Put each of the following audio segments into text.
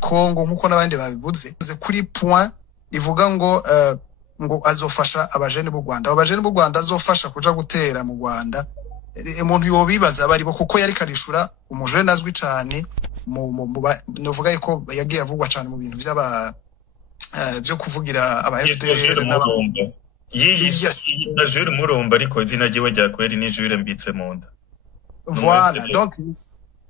Kongo nkuko nabandi babivuze kuri point ivuga ngo azofasha abajene b'u Rwanda. Abajene b'u Rwanda azofasha kuja gutera mu Rwanda. Umuntu yobibaza bari bo kuko yari karishura umujene azwi cyane novuga yuko yagiye avugwa cyane mu bintu by'aba byo kuvugira aba FDL n'abambe. Na Jules Murumba ariko izina ryiwe rya kweri ni Jules Mbitse munda. Voilà, donc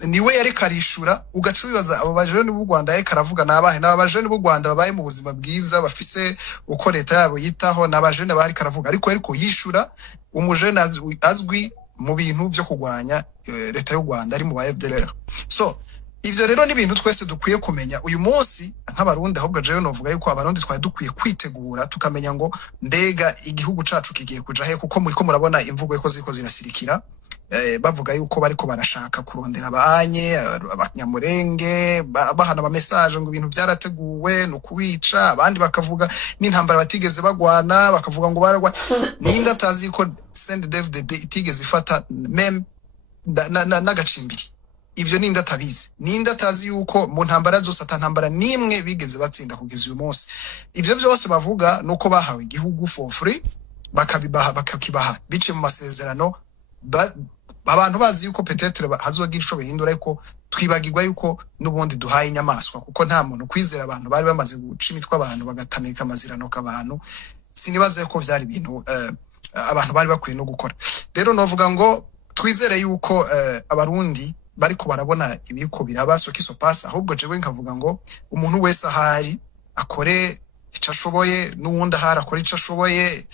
niwe yari karishura ugacubibaza abo bajene b'u Rwanda yari karavuga nabahe n'abajene b'u Rwanda babaye mu buzima bwiza bafise uko leta yabo yitaho n'abajene bari karavuga ariko yishura umujene azwi mu bintu byo kugwanya leta y'u Rwanda ari mu ba FDLR. So ivyo rero ni ibintu twese dukwiye kumenya uyu munsi nk'abarundi, ahubwo jewe novuga yuko abarundi twari dukwiye kwitegura tukamenya ngo mbega igihugu cacu kigiye kuja he, kuko muriko murabona imvugo yuko ziko zirasirikira bavuga yuko bariko barashaka kurondera abanye abanyamurenge bahana ama message ngo ibintu byarateguwe no kubica, abandi bakavuga n'intambara batigeze bagwana, bakavuga ngo baragwa ninda tazi ko CNDD-FDD itigeze ifata meme n'agacimbiri. Ivyo ninda tabizi, ninda tazi yuko mu ntambara zose atantambara nimwe bigeze batsinda kugeza uyu munsi. Ivyo byose bavuga nuko bahawe igihugu for free bakakibaha bice mu masezerano. Abantu bazi yuko petetre hazogira isho behindura ariko twibagirwa yuko nubundi duhaye inyamaswa, kuko nta muntu kwizera abantu bari bamaze guca imitwe abantu bagatamika amazirano k'abantu. Sinibaze ko vyari ibintu abantu bari bakwiye no gukora. Rero novuga ngo twizere yuko abarundi bariko barabona ibiko biraba Sokiso Pass, ahubwo jewe nkavuga ngo umuntu wese ahari akore icyo ashoboye n'uwundi ahari akore icyo ashoboye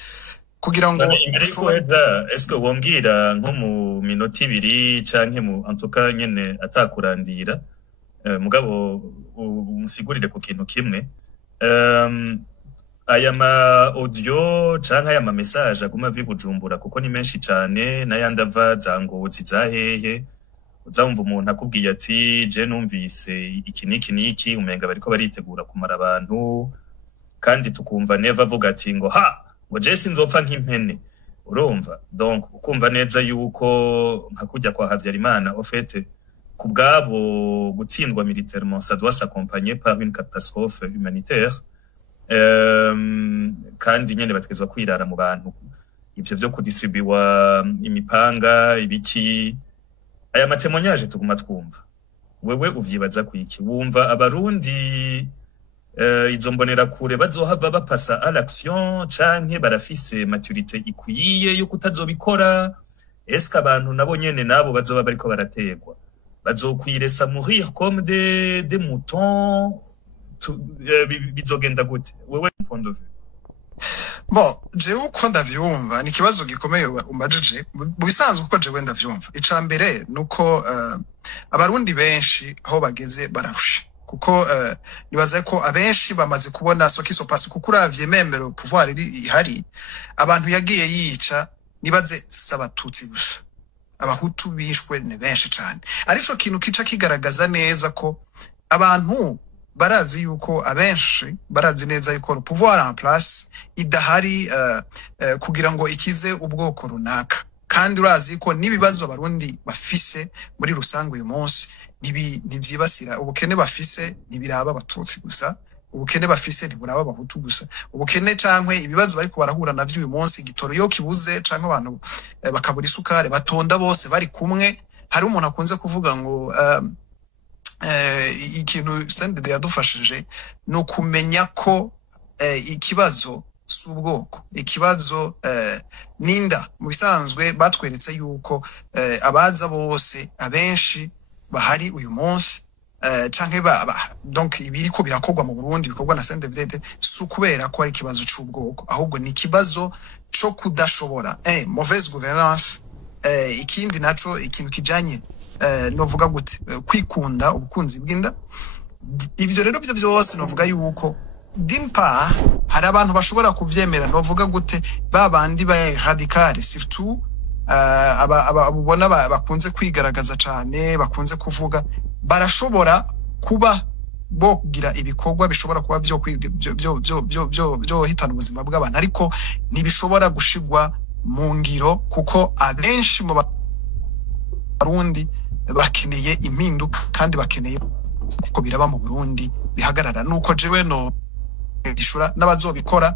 kugira ngo imbere kuheza eske wombwira nko mu minota 2 canke mu antuka nyene atakurandira mugabo umusigurire ku kintu kimwe aya ma audio canke aya ma message aguma bibujumbura kuko ni menshi cane nayandava zangozi zahehe uzamva umuntu akubwiye ati je numvise iki niki umenga bariko baritegura kumara abantu kandi tukumva neva avuga ati ngo ngo je sinzopfa nk'impene, urumva. Donc ukumva neza yuko nkakujya kwa Havyarimana au fait kubgabo gutsindwa militairement ça doit s'accompagner par une catastrophe humanitaire, kandi nyene bategezwa kwirara mu bantu ivyo byo kudistribuwa imipanga ibiki. Aya matemoignage tuguma twumva, wewe uvyibaza kwiki? Wumva abarundi izo mbonera kure bazohava bapasa à l'action canke barafise maturité ikwiye yo kutazobikora? Eske abantu nabo nyene nabo bazoba bariko barategwa bazokwiresa mourir comme des moutons? Bizogenda gute wewe point de vue? Bon, jewe uko ndavyumva ni kibazo gikomeye umbajije. Bisanzwe uko jewe ndavyumva, icambere nuko abarundi benshi aho bageze bararusha, kuko nibaza ko abenshi bamaze kubona Sokiso Pass, kuko uravye memero pouvoir ihari abantu yagiye yica nibaze sabatutsi gusa, abahutu bishwe ne benshi cyane. Arico kintu kica kigaragaza neza ko abantu barazi yuko abenshi barazi neza yuko pouvoir en place idahari kugira ngo ikize ubwoko runaka, kandi urazi ko nibibazo abarundi bafise muri rusange uyu munsi nibyibasira ubukene bafise nibiraba abatutsi gusa, ubukene bafise ntiburaba abahutu gusa. Ubukene cankwe ibibazo bari kubarahura navyo uyu munsi, igitoro yo kibuze canke abantu bakabura isukare batonda bose bari kumwe. Hari umuntu akunze kuvuga ngo ikintu CNDD yadufashije no kumenya ko ikibazo subwoko, ikibazo ninda mu bisanzwe batweretse yuko abaza bose abenshi bahari uyu munsi canke donc ibiriko birakogwa mu Burundi bikogwa na CNDD sukubera ko ari kibazo c'ubwoko, ahubwo ni kibazo co kudashobora mauvaise gouvernance. Ikindi naco ikintu kijanye novuga gute kwikunda ubukunzi bw'inda. Ivyo rero byo byose novuga yuko d'une part hari abantu bashobora kuvyemera, novuga gute babandi ba radical surtout ababona bakunze kwigaragaza cyane, bakunze kuvuga barashobora kuba bo kugira ibikorwa bishobora kuba byo hitana ubuzima bw'abantu, ariko ntibishobora gushigwa mu ngiro kuko abenshi mu Barundi bakeneye impinduka kandi bakeneye ko biraba mu Burundi bihagarara nuko jewe no ishura n'abazobikora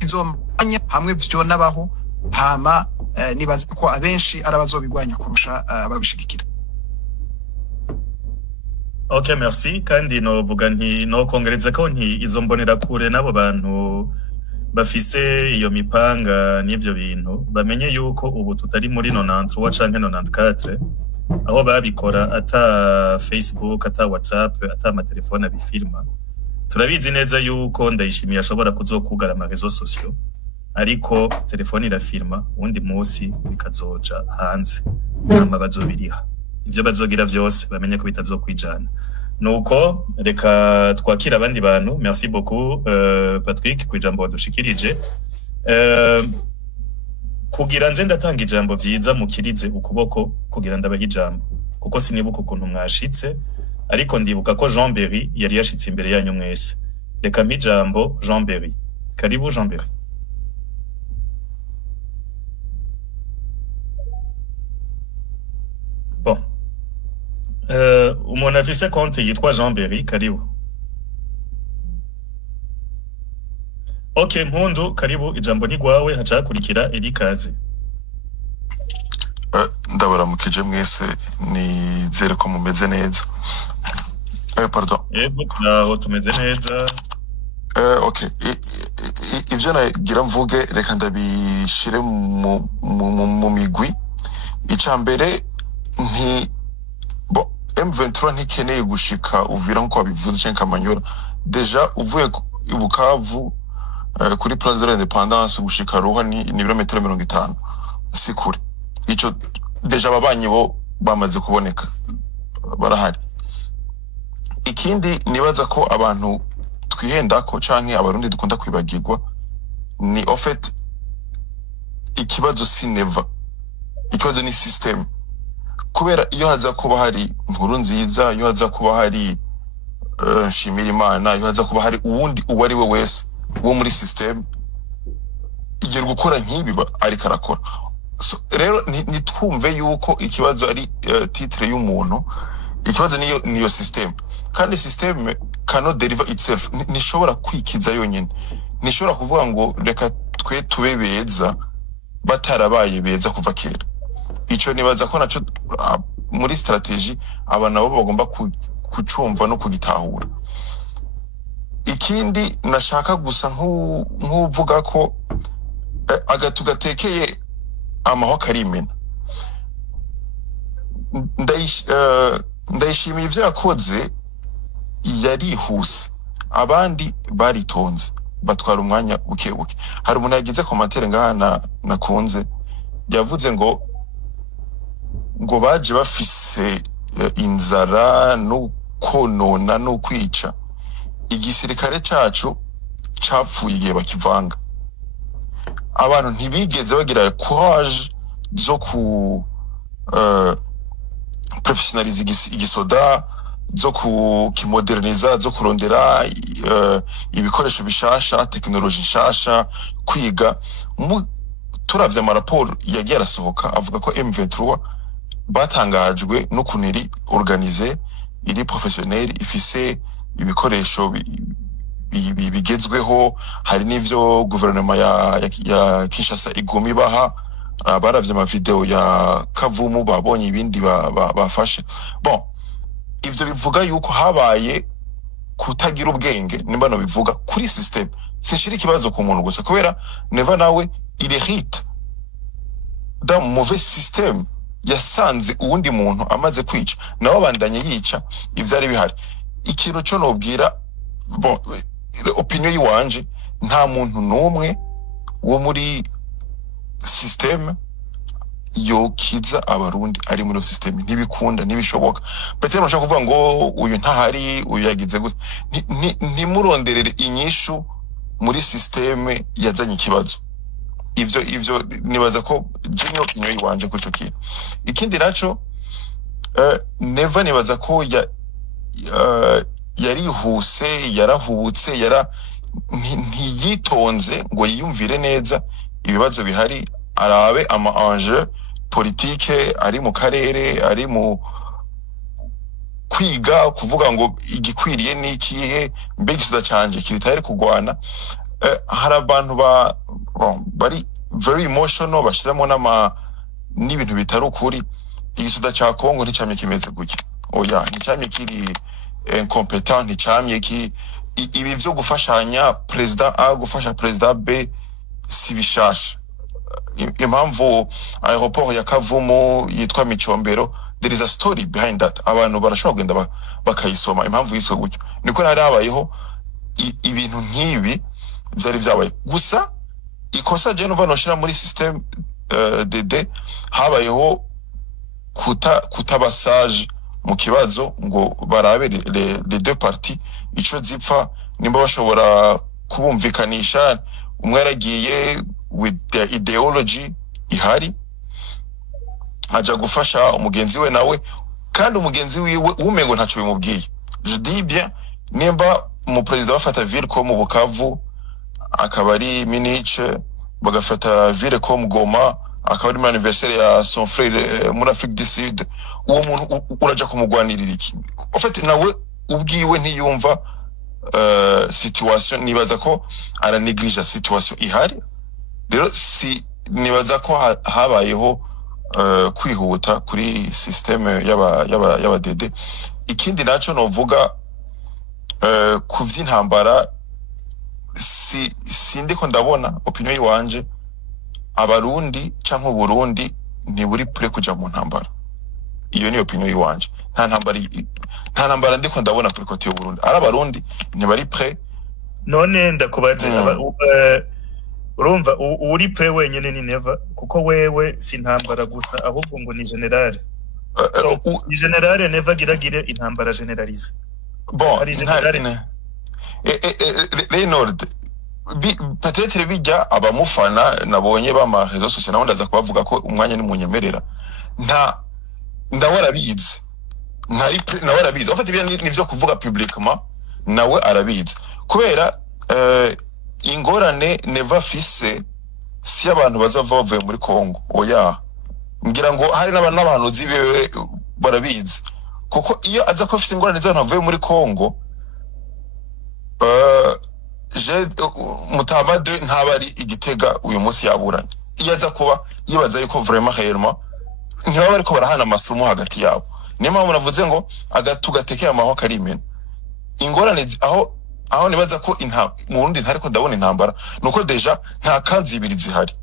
izomanya hamwe byo nabaho hama nibaza ko abenshi arabazobigwanya kurusha ababishigikira. Okay, merci. Kandi novuga nti no kongereza ko nti izo mbonera kure nabo bantu bafise iyo mipanga n'ivyo bintu bamenye yuko ubu tutari muri 93 canke 94 aho babikora ata Facebook ata WhatsApp ata amatelefone abifilma. Turabizi neza yuko Ndayishimiye ashobora kuzokugara amarezo sociaux ariko telefone irafilma undi musi bikazoja hanze nama bazobiriha ivyo bazogira vyose bamenye ko bitazokwijana. Nuko reka twakira abandi bantu. Merci beaucoup Patrick kwijambo wadushikirije. Kugira nze ndatanga ijambo vyiza mukirize ukuboko kugira ndabaha ijambo kuko sinibuka ukuntu mwashitse ariko ndibuka ko Jean Berry yari yashitse imbere yanyu mwese. Reka mpijambo Jean Berry. Karibu Jean Berry. Bon. Umuntu afise konti yitwa Jean Berry, karibu. Okay, Mpundu, karibu, ijambo ni gwawe, hacakurikira Erikaze. Ndabaramukije mwese, nizere ko mumeze neza. Pardon. Naho tumeze neza. Okay. Ivyo nagira mvuge reka ndabishire mu migwi. Icambere nti M23 ntikeneye gushika Uvira nko babivuze canke Kamanyora. Deja uvuye i Bukavu kuri Place de l'Indépendance gushika Ruha ni ibirometero 50 si kure. Ico deja ababanyi bo bamaze kuboneka barahari. Ikindi nibaza ko abantu twihenda ko canke abarundi dukunda kwibagirwa ni en fait ikibazo sineva, ikibazo ni system. Kubera iyo haza kuba hari Nkuru Nziza, iyo haza kuba hari Nshimirimana, iyo haza kuba hari uwundi uwari we wese wo muri system igera gukora nk'ibiba ariko arakora. So, rero nitwumve yuko ikibazo ari titre y'umuntu, ikibazo niyo system. Kandi system cannot deliver itself, nishobora kwikiza yonyene. Nishobora kuvuga ngo reka twe tube beza batarabaye beza kuva kera. Ico nibaza ko naco muri strategy abana bo bagomba kucumva no kugitahura. Ikindi nashaka gusa nk'uvuga ko agatugatekeye amaho karimena. Ndayishimiye ivyo yakoze yarihuse, abandi baritonze batwara umwanya bukebuke. Hari umuntu yagize commentaire ngaha nakunze yavuze ngo baje bafise inzara no konona no kwica. Igisirikare cacu capfuye igihe bakivanga. Abantu ntibigeze bagira courage zo professionalize igisoda, zo kimoderniza, zo kurondera ibikoresho bishasha, teknoloji nshasha, kwiga. Turavye amaraporo yagiye arasohoka avuga ko M23 batangajwe n'ukuntu iri organize, iri professionnel, ifise ibikoresho bigezweho. Hari n'ivyo guverinoma ya Kinshasa igumi baha. Baravye ama video ya Kavumu babonye ibindi bafashe. Bon, ivyo bivuga yuko habaye kutagira ubwenge, nimba no bivuga kuri system. Sinshira ikibazo ku muntu gusa kubera neva nawe il hérite d'un mauvais système. Yasanze uwundi muntu amaze kwica nawe bandanye yica ivyari bihari. Ikintu cyo nobwira, bon, opinion yiwanje, nta muntu numwe wo muri system yokiza abarundi ari muri system. Ntibikunda, ntibishoboka. Petero nshaka kuvuga ngo uyu ntahari, uyu yagize gute. Ntimuronderere inyishu muri system yazanye ikibazo. Ivyo nibaza ko jinyo opinion yiwanje kuco kintu. Ikindi naco neva nibaza ko yarihuse, yarahubutse, ntiyitonze ngo yiyumvire neza ibibazo bihari, arabe ama enjeu politike ari mu karere ari mu kwiga kuvuga ngo igikwiriye n'ikihe mbega igisida canje kiritari kugwana hari abantu bari very emotional bashiramo n'ibintu bitari ukuri igisida ca Kongo nticamye kimeze gutya oya nticamye kiri incompetent nticamye ibi vyo gufashanya president A gufasha president B si bishasha impamvu aeroport ya Kavumu yitwa Micombero there is a story behind that abantu barashobora kugenda bakayisoma impamvu yiswe gutyo niko hari habayeho ibintu nk'ibi byari byabaye gusa ikosa je no shira muri system DD habayeho kutabasage mu kibazo ngo barabe les deux parties ico zipfa nimba bashobora kubumvikanisha umwe yaragiye with the ideology ihari aja gufasha umugenzi we nawe kandi umugenzi wiwe umengo ntaco bimubwiye je dis bien nimba mu president bafata ville ko mu Bukavu akaba ari Munich bagafata ville ko mu Goma akaba ari anniversaire ya son frère muri Afrique du Sud uwo muntu uraja kumugwanirira iki en fait nawe ubwiwe ntiyumva situation nibaza ko ara néglige situation ihari rero si nibaza ko habayeho kwihuta kuri systeme yaba DD ikindi naco novuga ku vy'intambara sindiko ndabona opinion yiwanje abarundi canke Burundi ntiburi pre kuja mu ntambara iyo ni opinion yiwanje nta ntambara ndiko ndabona kuri kote y'u Burundi ari abarundi ntibari pre none ndakubaze urumva uri pre wenyene ni never kuko wewe si ntambara gusa ahubwo ngo ni general ni general never giragire intambara generalize bon Reynold peut-être bijya abamufana nabonye bama réseaux sociaux nabo ndaza kubavuga ko umwanya ni munyemerera ndawarabizi nawarabizi en fait bien nivyo kuvuga publiquement nawe arabizi kubera ingorane neva fise si abantu bazava bavuye muri Kongo oya ngira ngo hari n'abantu zibewe barabizi kuko iyo aza ko afise ingorane z'abantu bavuye muri Kongo Mutabade ntabari igitega uyu munsi yaburanye iyo aza kuba yibaza yuko vraiment réellement ntibaba bariko barahana amasomo hagati yabo niyo mpamvu navuze ngo tugatekeye amaho karimena ingorane aho nibaza ko mu Burundi ntariko ndabona intambara nuko deja nta kanzi ibiri zihari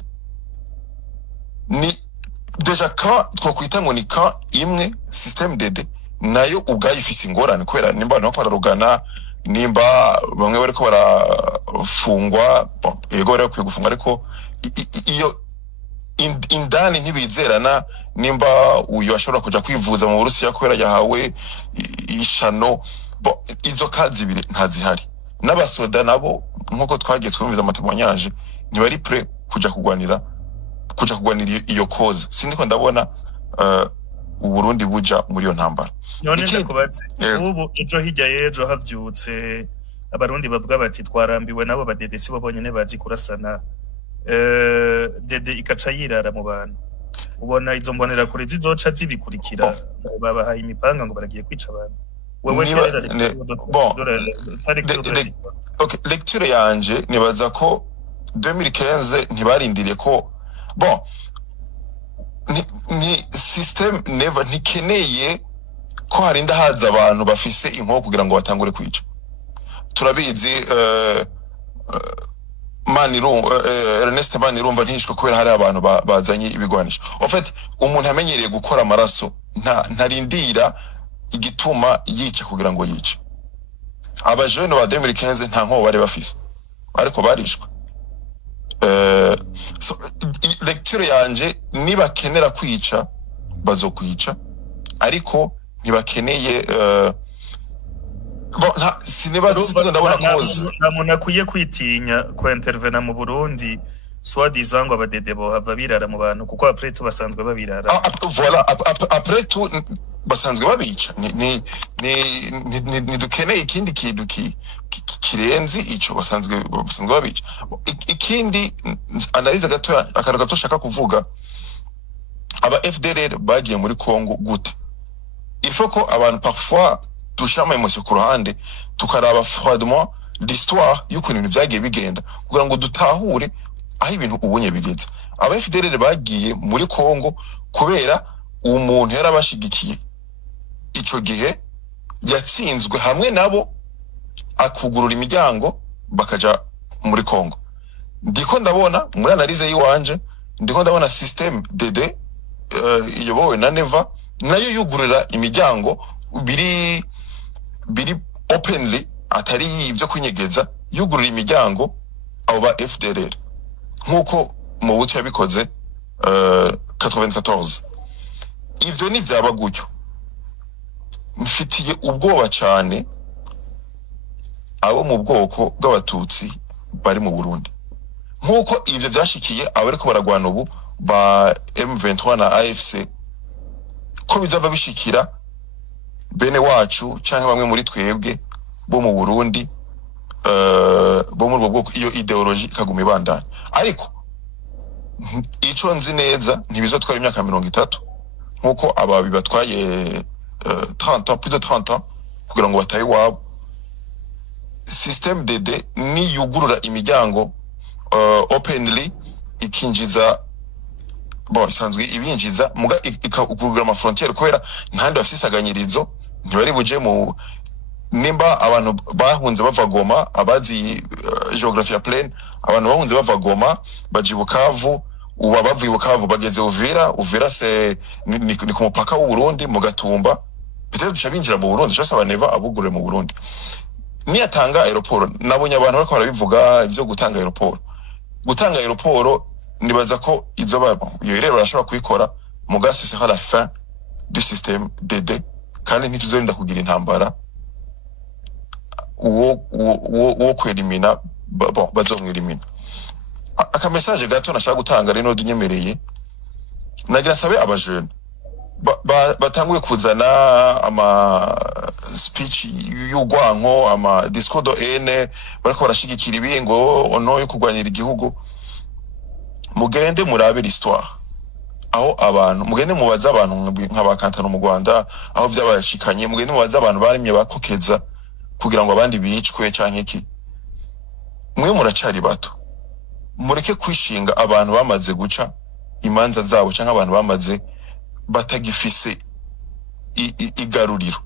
ni deja ka twokwita ngo ni ka imwe system DD nayo ubwayo ifise ingorane kubera nimba abantu bararugana nimba bamwe bariko barafungwa yego rero kwiye gufunga ariko iyo indani ntibizerana nimba uyu ashobora kuja kwivuza mu Burusiya kubera yahawe ishano izo kazi ibiri ntazihari n'abasoda nabo nkuko twagiye twumviza amatemonyage ntibari pre kuja kugwanira iyo cause sindiko ndabona Uburundi buja muri yo ntambara none ndakubaze ubu ejo hirya yejo havyutse abarundi bavuga bati twarambiwe nabo badedesi babonyene bazi kurasana dede ikaca yirara mu bantu ubona izo mbonera kure zizoca zibikurikira babahaye imipanga ngo baragiye kwica abantu okay lecture yanje nibaza ko 2015 ntibarindiriye ko bon ni system never ntikeneye ko harinda haza abantu bafise inko kugira ngo batangure kwica turabizi Ernest Manirumva ntishwe kubera hari abantu bazanye ibigwanisho en fait umuntu amenyereye gukora amaraso ntarindira igituma yica kugira ngo yice abajene ba 2015 nta nko bari bafise ariko barishwe so lecture yanje niba kenera kwica bazokwica ariko ntibakeneye sinibazi ndabona cause namuntu akwiye kwitinya ko intervena mu Burundi soi-disant ngo abadede bo hava birara mu bantu kuko après tout basanzwe babirara voilà après tout basanzwe babica ni dukeneye ikindi kintu kirenzi ico basanzwe babica ikindi analize gato shaka kuvuga aba FDLR bagiye muri Congo gute? Il faut ko abantu parfois dushama emotion ku ruhande tukaraba froidement l'histoire y'ukuntu ibintu vyagiye bigenda kugira ngo dutahure aho ibintu ubunye bigeze. Aba FDLR bagiye muri Congo kubera umuntu yarabashigikiye ico gihe yatsinzwe hamwe nabo akugurura imiryango bakaja muri Congo. Ndiko ndabona muri analize yiwanje ndiko ndabona system DD iyobowe na Neva nayo yugurura imiryango biri openly atari ivyo kunyegeza yugurura imiryango abo ba FDLR nkuko mu buto yabikoze 94. Ivyo ni vyaba gutyo mfitiye ubwoba cyane abo mu bwoko bw'abatutsi bari mu Burundi nkuko ivyo vyashikiye abariko baragwana ubu ba M23 na AFC ko bizava bishikira bene wacu canke bamwe muri twebwe bo mu Burundi bo muri bwoko iyo ideology ikaguma ibandanya. Ariko ico nzi neza ntibizotwara imyaka 30 nkuko ababi batwaye 30 ans, plus de 30 ans kugira ngo bataye wabo. System DD ni yugurura imiryango openly ikinjiza isanzwe ibinjiza muga ikugurura ama frontiere kubera ntandi bafisaganyirizo ntibari buje mu nimba abantu bahunze bava Goma abazi geography ya plaine abantu bahunze bava Goma baji Bukavu uba bavuye Bukavu bageze Uvira se ni ku mupaka w'u Burundi mu Gatumba biteze dushabinjira mu Burundi cyose abaneva abugurure mu Burundi ni atanga aeroport nabonye abantu bariko barabivuga ivyo gutanga aeroport nibaza ko izo iyo rero barashobora kubikora mugasi c'est à la fin du système DD kandi ntituzorinda kugira intambara uwo kwelimina bazomwilimina. Aka message gato nashaka gutanga reno dunyemereye nagira sabe abajeune batanguye kuzana ama speech y'ugwanko ama discours de haine bariko barashigikira ibingo ono yo kugwanyira igihugu. Mugende murabe l'histoire aho abantu mugende mubaza abantu nk'abakantano mu Rwanda aho vyabashikanye mugende mubaza abantu barimye bakokeza kugira ngo abandi bicwe canke iki. Mwe muracari bato mureke kwishinga abantu bamaze guca imanza zabo canke abantu bamaze batagifise igaruriro.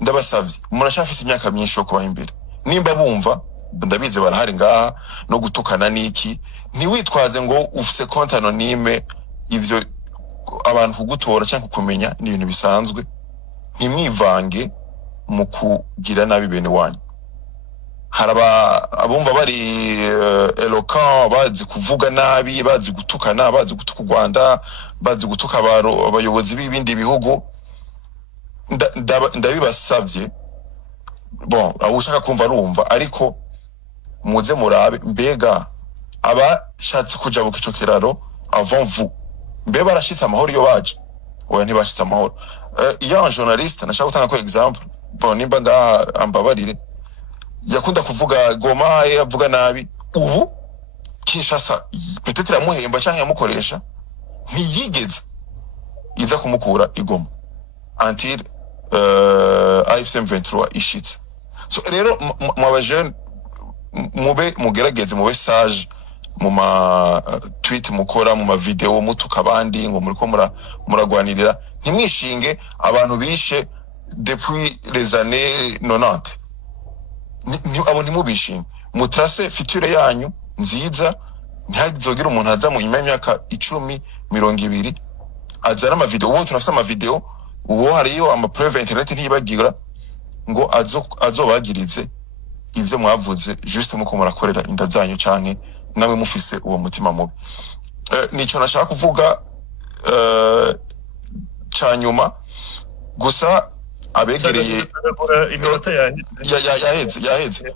Ndabasavye murashafise imyaka myinshi yo kuba imbere nimba bumva ndabize barahari ngaha no gutukana niki ntiwitwaze ngo ufise konti anonyme ivyo abantu kugutora canke kumenya ni ibintu bisanzwe ntimwivange mu kugira nabi bene wanyu. Haraba abumva bari eloquent bazi kuvuga nabi bazi gutukana bazi gutuka u Rwanda bazi gutuka abayobozi b'ibindi bihugu ndabibasavye abo ushaka kumva rumva ariko muze murabe mbega abashatse kujabuka ico kiraro avant vous mbe barashitse amahoro iyo baje oya ntibashitse amahoro. Iyo journaliste nashaka gutanga ko example nimba nga ambabarire yakunda kuvuga Goma yavuga nabi ubu Kinshasa peut-être yamuhemba canke yamukoresha ntiyigeze iza kumukura igoma until AFC M23 ishitse. So rero mu abajeune mube mugerageze mube sage mu ma tweet mukora mu ma video mutuka abandi ngo muri ko muragwanirira ntimwishinge abantu bishe depuis les années 90 abo ntimubishinge mutrace future yanyu nziza ntihazogira umuntu aza mu nyuma y'imyaka 10 20 azana ama video wowe turafise ama video uwo hariyo ama preuve internet ntibagira ngo azobagirize ivyo mwavuze juste muko murakorera inda zanyu canke nawe mufise uwo mutima mubi. Nico nashaka kuvuga cyanyuma gusa abegereye yaheze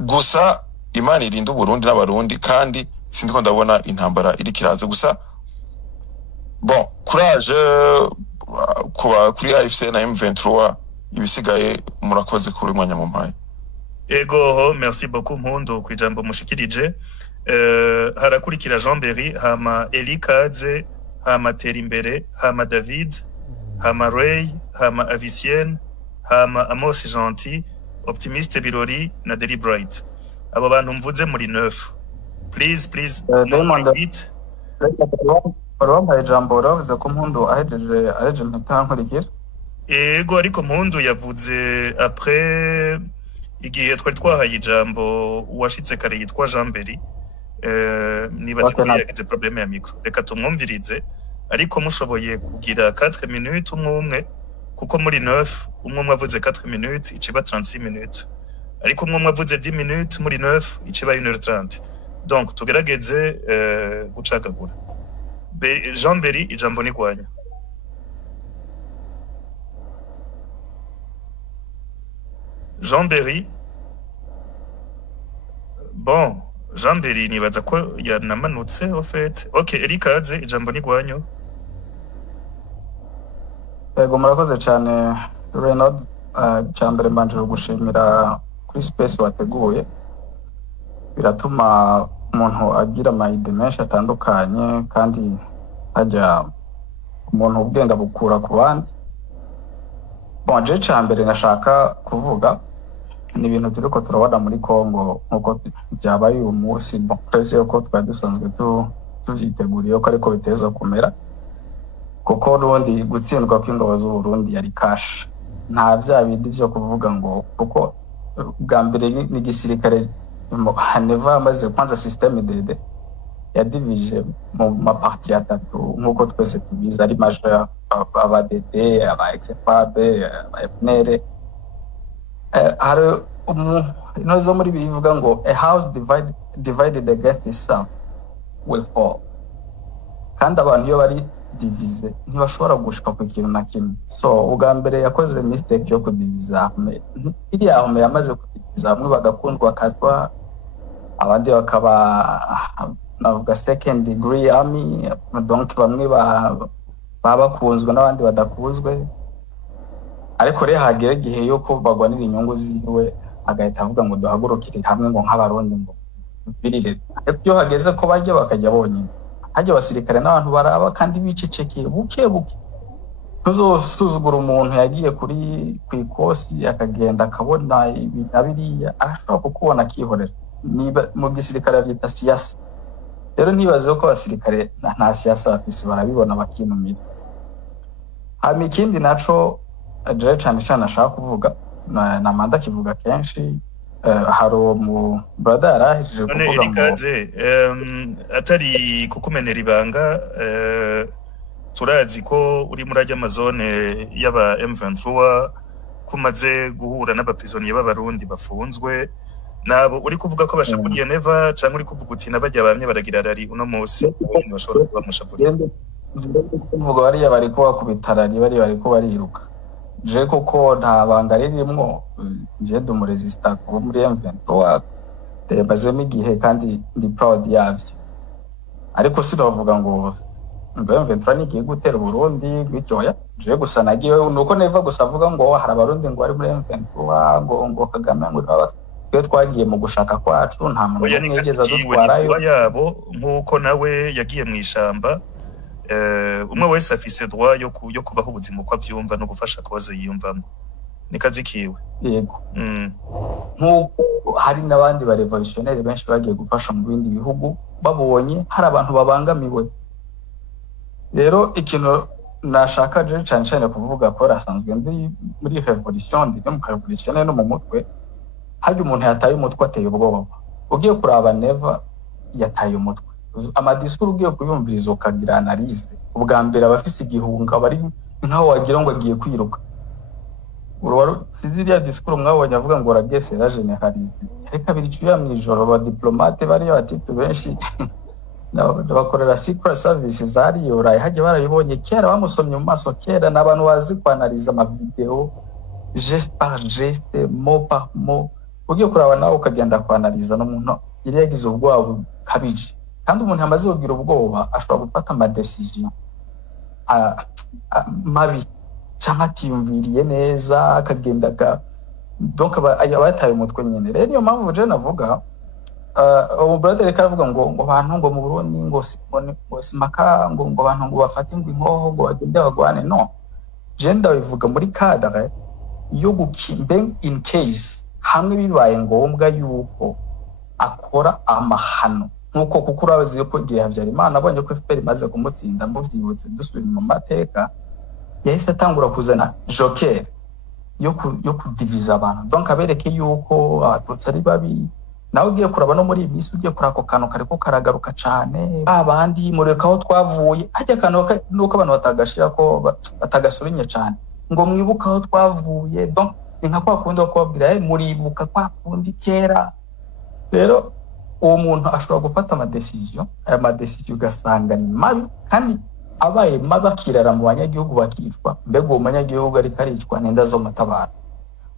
gusa Imana irinda Burundi n'abarundi kandi sindiko ndabona intambara iri kiraza gusa courage kuba kuri AFC na M23 ibisigaye murakoze kuri mwanya mu mpaye. Ego merci beaucoup Mpundu kwijambo mushikirije. Harakurikira Jean Berry hama Eli Kaze hama Tera Imbere, hama David, hama Ray, hama Avicien, hama Amos Gentil, Optimiste Birori na Deli Bright. Abo bantu mvuze muri 9. Please repeat. Barambaye ijambo ravuze ko Mpundu ahejeje mpita Ego ariko Mpundu yavuze après igihe twari twahaye ijambo uwashitse kare yitwa Jean Berry. Nibaze ko yagize problème ya micro. Reka tumwumvirize ariko mushoboye kugira 4 minutes umwe kuko muri 9 umwe avuze 4 minutes iciba 36 minutes. Ariko umwe avuze 10 minutes muri 9 iciba 1h30. Donc tugerageze gucagagura. Jean Berry ijambo ni kwanya. Jean Berry. Bon, Jean Berry nibaza ko yanamanutse au fait. Okay, Erikaze ijambo ni kwanyu. Ego murakoze cyane Renaud, cyambere mbanje gushimira kuri space wateguye. Biratuma umuntu agira amayide menshi atandukanye kandi ajya umuntu ubwenga bukura ku bandi. Bon, je cyambere nashaka kuvuga ni ibintu turiko turabona muri Kongo nkuko byabaye uyu munsi. Bon, prese yuko twari dusanzwe tuvyiteguriye ko ariko biteza kumera kuko n'ubundi gutsindwa kw'ingabo z'u Burundi yari cash. Nta vya bindi vyo kuvuga ngo kuko bwa mbere ni gisirikare Haneva amaze kwanza systeme DD ya divise mu maparti atatu nkuko twese tubizi ari major aba DD aba XFAB aba FNL. Hari inozo muri bivuga ngo a house divided against itself will fall. Kandi abantu iyo bari divise ntibashobora gushika ku kintu na kimwe. So ubwa mbere yakoze mistake yo kudiviza arme. Iri arme yamaze kudiviza hamwe bagakundwa katwa abandi bakaba navuga second degree army, donc bamwe bakunzwe n'abandi badakuzwe. Ariko rero hagere gihe yuko bagwanira inyungu ziwe agahita avuga ngo duhagurukire hamwe ngo nk'abarundi ngo birire. Ariko iyo hageze ko bajya bakajya bonyine hajya abasirikare n'abantu baraba kandi bicecekeye buke tuzosuzugura umuntu yagiye kuri kwikosi akagenda akabona ibinabiriya arashobora kukubona akihorera. Niba mu gisirikare byita siasa. Rero ntibaze ko abasirikare nta siasa bafise barabibona bakinumira. Hama ikindi naco je cyane nashaka kuvuga na manda kivuga kenshi hari mu brother yarahije kuvuga ngo Erikaze atari kukumenera ibanga turazi ko uri muri ajya amazone y'aba M23 kumaze guhura n'abaprisonniers b'abarundi bafunzwe nabo uri kuvuga ko bashapuriye neva cyangwa uri kuvuga uti nabajya bamye baragira rari uno munsi bashobora kuba mushapuriye kuvuga bari bari ko bakubitarari bari ko bariruka. Je koko nta banga ririmo je dumu resista ko muri M23 tebazemo igihe kandi ndi proud yavyo. Ariko siravuga ngo M23 nigiye gutera Burundi bityoya. Je gusa nagiye nuko neva gusa avuga ngo hari abarundi ngo ari muri M23 ngo Kagame ngo twe twagiye mu gushaka kwacu nta muntu yigeze adutwarayo yabo nkuko nawe yagiye mu ishamba. Umwe wese afise droit yo kubaho ubuzima uko avyumva no gufasha koze yiyumvamo ni kazi kiwe. Yego nkuko hari n'abandi ba revolutionnaire benshi bagiye gufasha mu bindi bihugu babonye hari abantu babangamiwe. Rero ikintu nashaka je cyane kuvuga ko rasanzwe ndi muri revolution ndi mu revolution no mu mutwe haje umuntu yataye umutwe ateye ubwoba. Ugiye kuraba neva yataye umutwe amadiskuru ugiye kuyumviriza ukagira analyse ubwa mbere abafise igihunga bari nkaho wagira ngo agiye kwiruka. Urwaro fiziriya diskuru mwabonye avuga ngo ragese la generalize reka biricuya mu ijoro ba diplomate bari batitu benshi bakorera secret services ari yoraye haje barabibonye kera bamusomye mu maso kera n'abantu bazi kwanaliza ama video geste par geste mot par mot. Ugiye kuraba nawe ukagenda kwanaliza n'umuntu yari yagize ubwoba kabije kandi umuntu amaze kugira ubwoba ashobora gufata ama decision mabi cyangwa atiyumviriye neza akagendaga donc abataye umutwe nyene. Rero niyo mpamvu je navuga ubu brother reka aravuga ngo abantu ngo mu Burundi ngo simaka ngo abantu ngo bafate ngo inkoho ngo bagende bagwane no gender bivuga muri cadre yo gukimbe in case hamwe bibaye ngombwa yuko akora amahano nkuko kuko urabazi yuko igihe Habyarimana abonye ko FPR imaze kumutsinda muvyibutse dusubira mu mateka yahise atangura kuzana joker yo kudiviza abantu donc abereke yuko abatutsi ari babi nawe ugiye kuraba no muri iyi minsi ugiye kuri ako kantu kariko karagaruka cane abandi mureka aho twavuye hajya kantu nuko abantu batagashira ko batagasurinye cane ngo mwibuka aho twavuye donc inka kwa kundi bakubwira muribuka kwa kundi kera rero uwo muntu ashobora gufata aya madecision ugasanga ni mabi kandi abaye mabi akirara mu banyagihugu bakicwa mbega uwo munyagihugu ariko aricwa n'inda zo matabara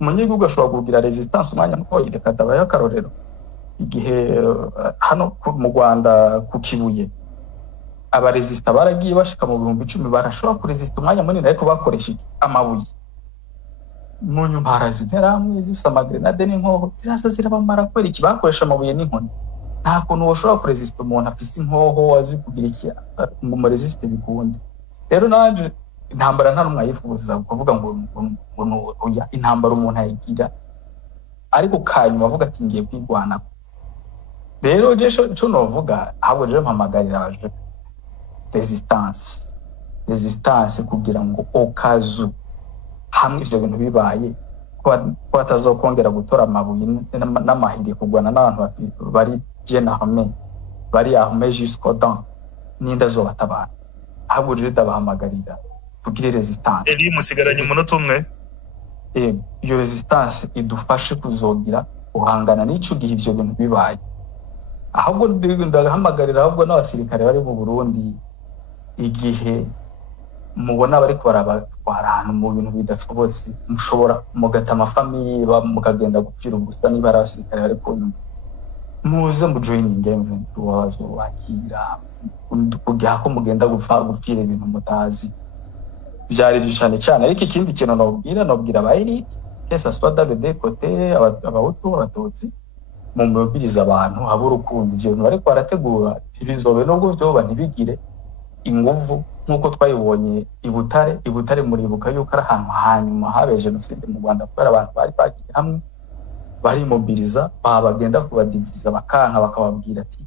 umunyagihugu ashobora kugira resistance umwanya muto reka dabaye akarorero igihe hano mu Rwanda ku Kibuye abaresista baragiye bashika mu 10,000 barashobora kuresista umwanya munini ariko bakoresha amabuye mu nyuma harazitera hamwe zisa magrenade n'inkoho zirasa zirabamara kwera iki bakoresha amabuye n'inkoni nta kuntu woshobora kuresista umuntu afise inkoho azi kugira iki ngo mu resiste bikundi rero nanje intambara nta numwe yifuza kuvuga ngo oya intambara umuntu ayigira ariko kanyuma avuga ati ngiye kwigwana rero jesho cyo novuga ahubwo je mpamagarira abaje resistance kugira ngo okazu hamwe ivyo bintu bibaye ko batazokongera gutora amabuye n'amahiri kugwana n'abantu bari jenahame bari ahme jusqu'au dent n'inda zo batabana ahubwo je ndabahamagarira kugira resistance Eli musigaranye umunota umwe iyo resistance idufashe kuzogira uhangana n'ico gihe ivyo bintu bibaye ahubwo ndagahamagarira ahubwo n'abasirikare bari mu Burundi igihe mubona bari barabatwara ahantu mu bintu bidashobotse mushobora mugata amafamili mukagenda gupfira ubusa niba ari abasirikare bari kunyuma muze mu joining event wazo wakira kugira ko mugenda gupfira ibintu mutazi byari bishane cyane ariko ikindi kintu nobwira aba elite kesa soit dans les côtés abahutu abatutsi mu mubiriza abantu habo urukundo ivyo bintu bariko barategura ibizobe nubwo byoba ntibigire inguvu nkuko twayibonye ibutare muribuka yuko ari ahantu hanyuma habeje jenoside mu Rwanda kubera abantu bari bagiye hamwe bari mobiliza bagenda kubadiviza bakanka bakababwira ati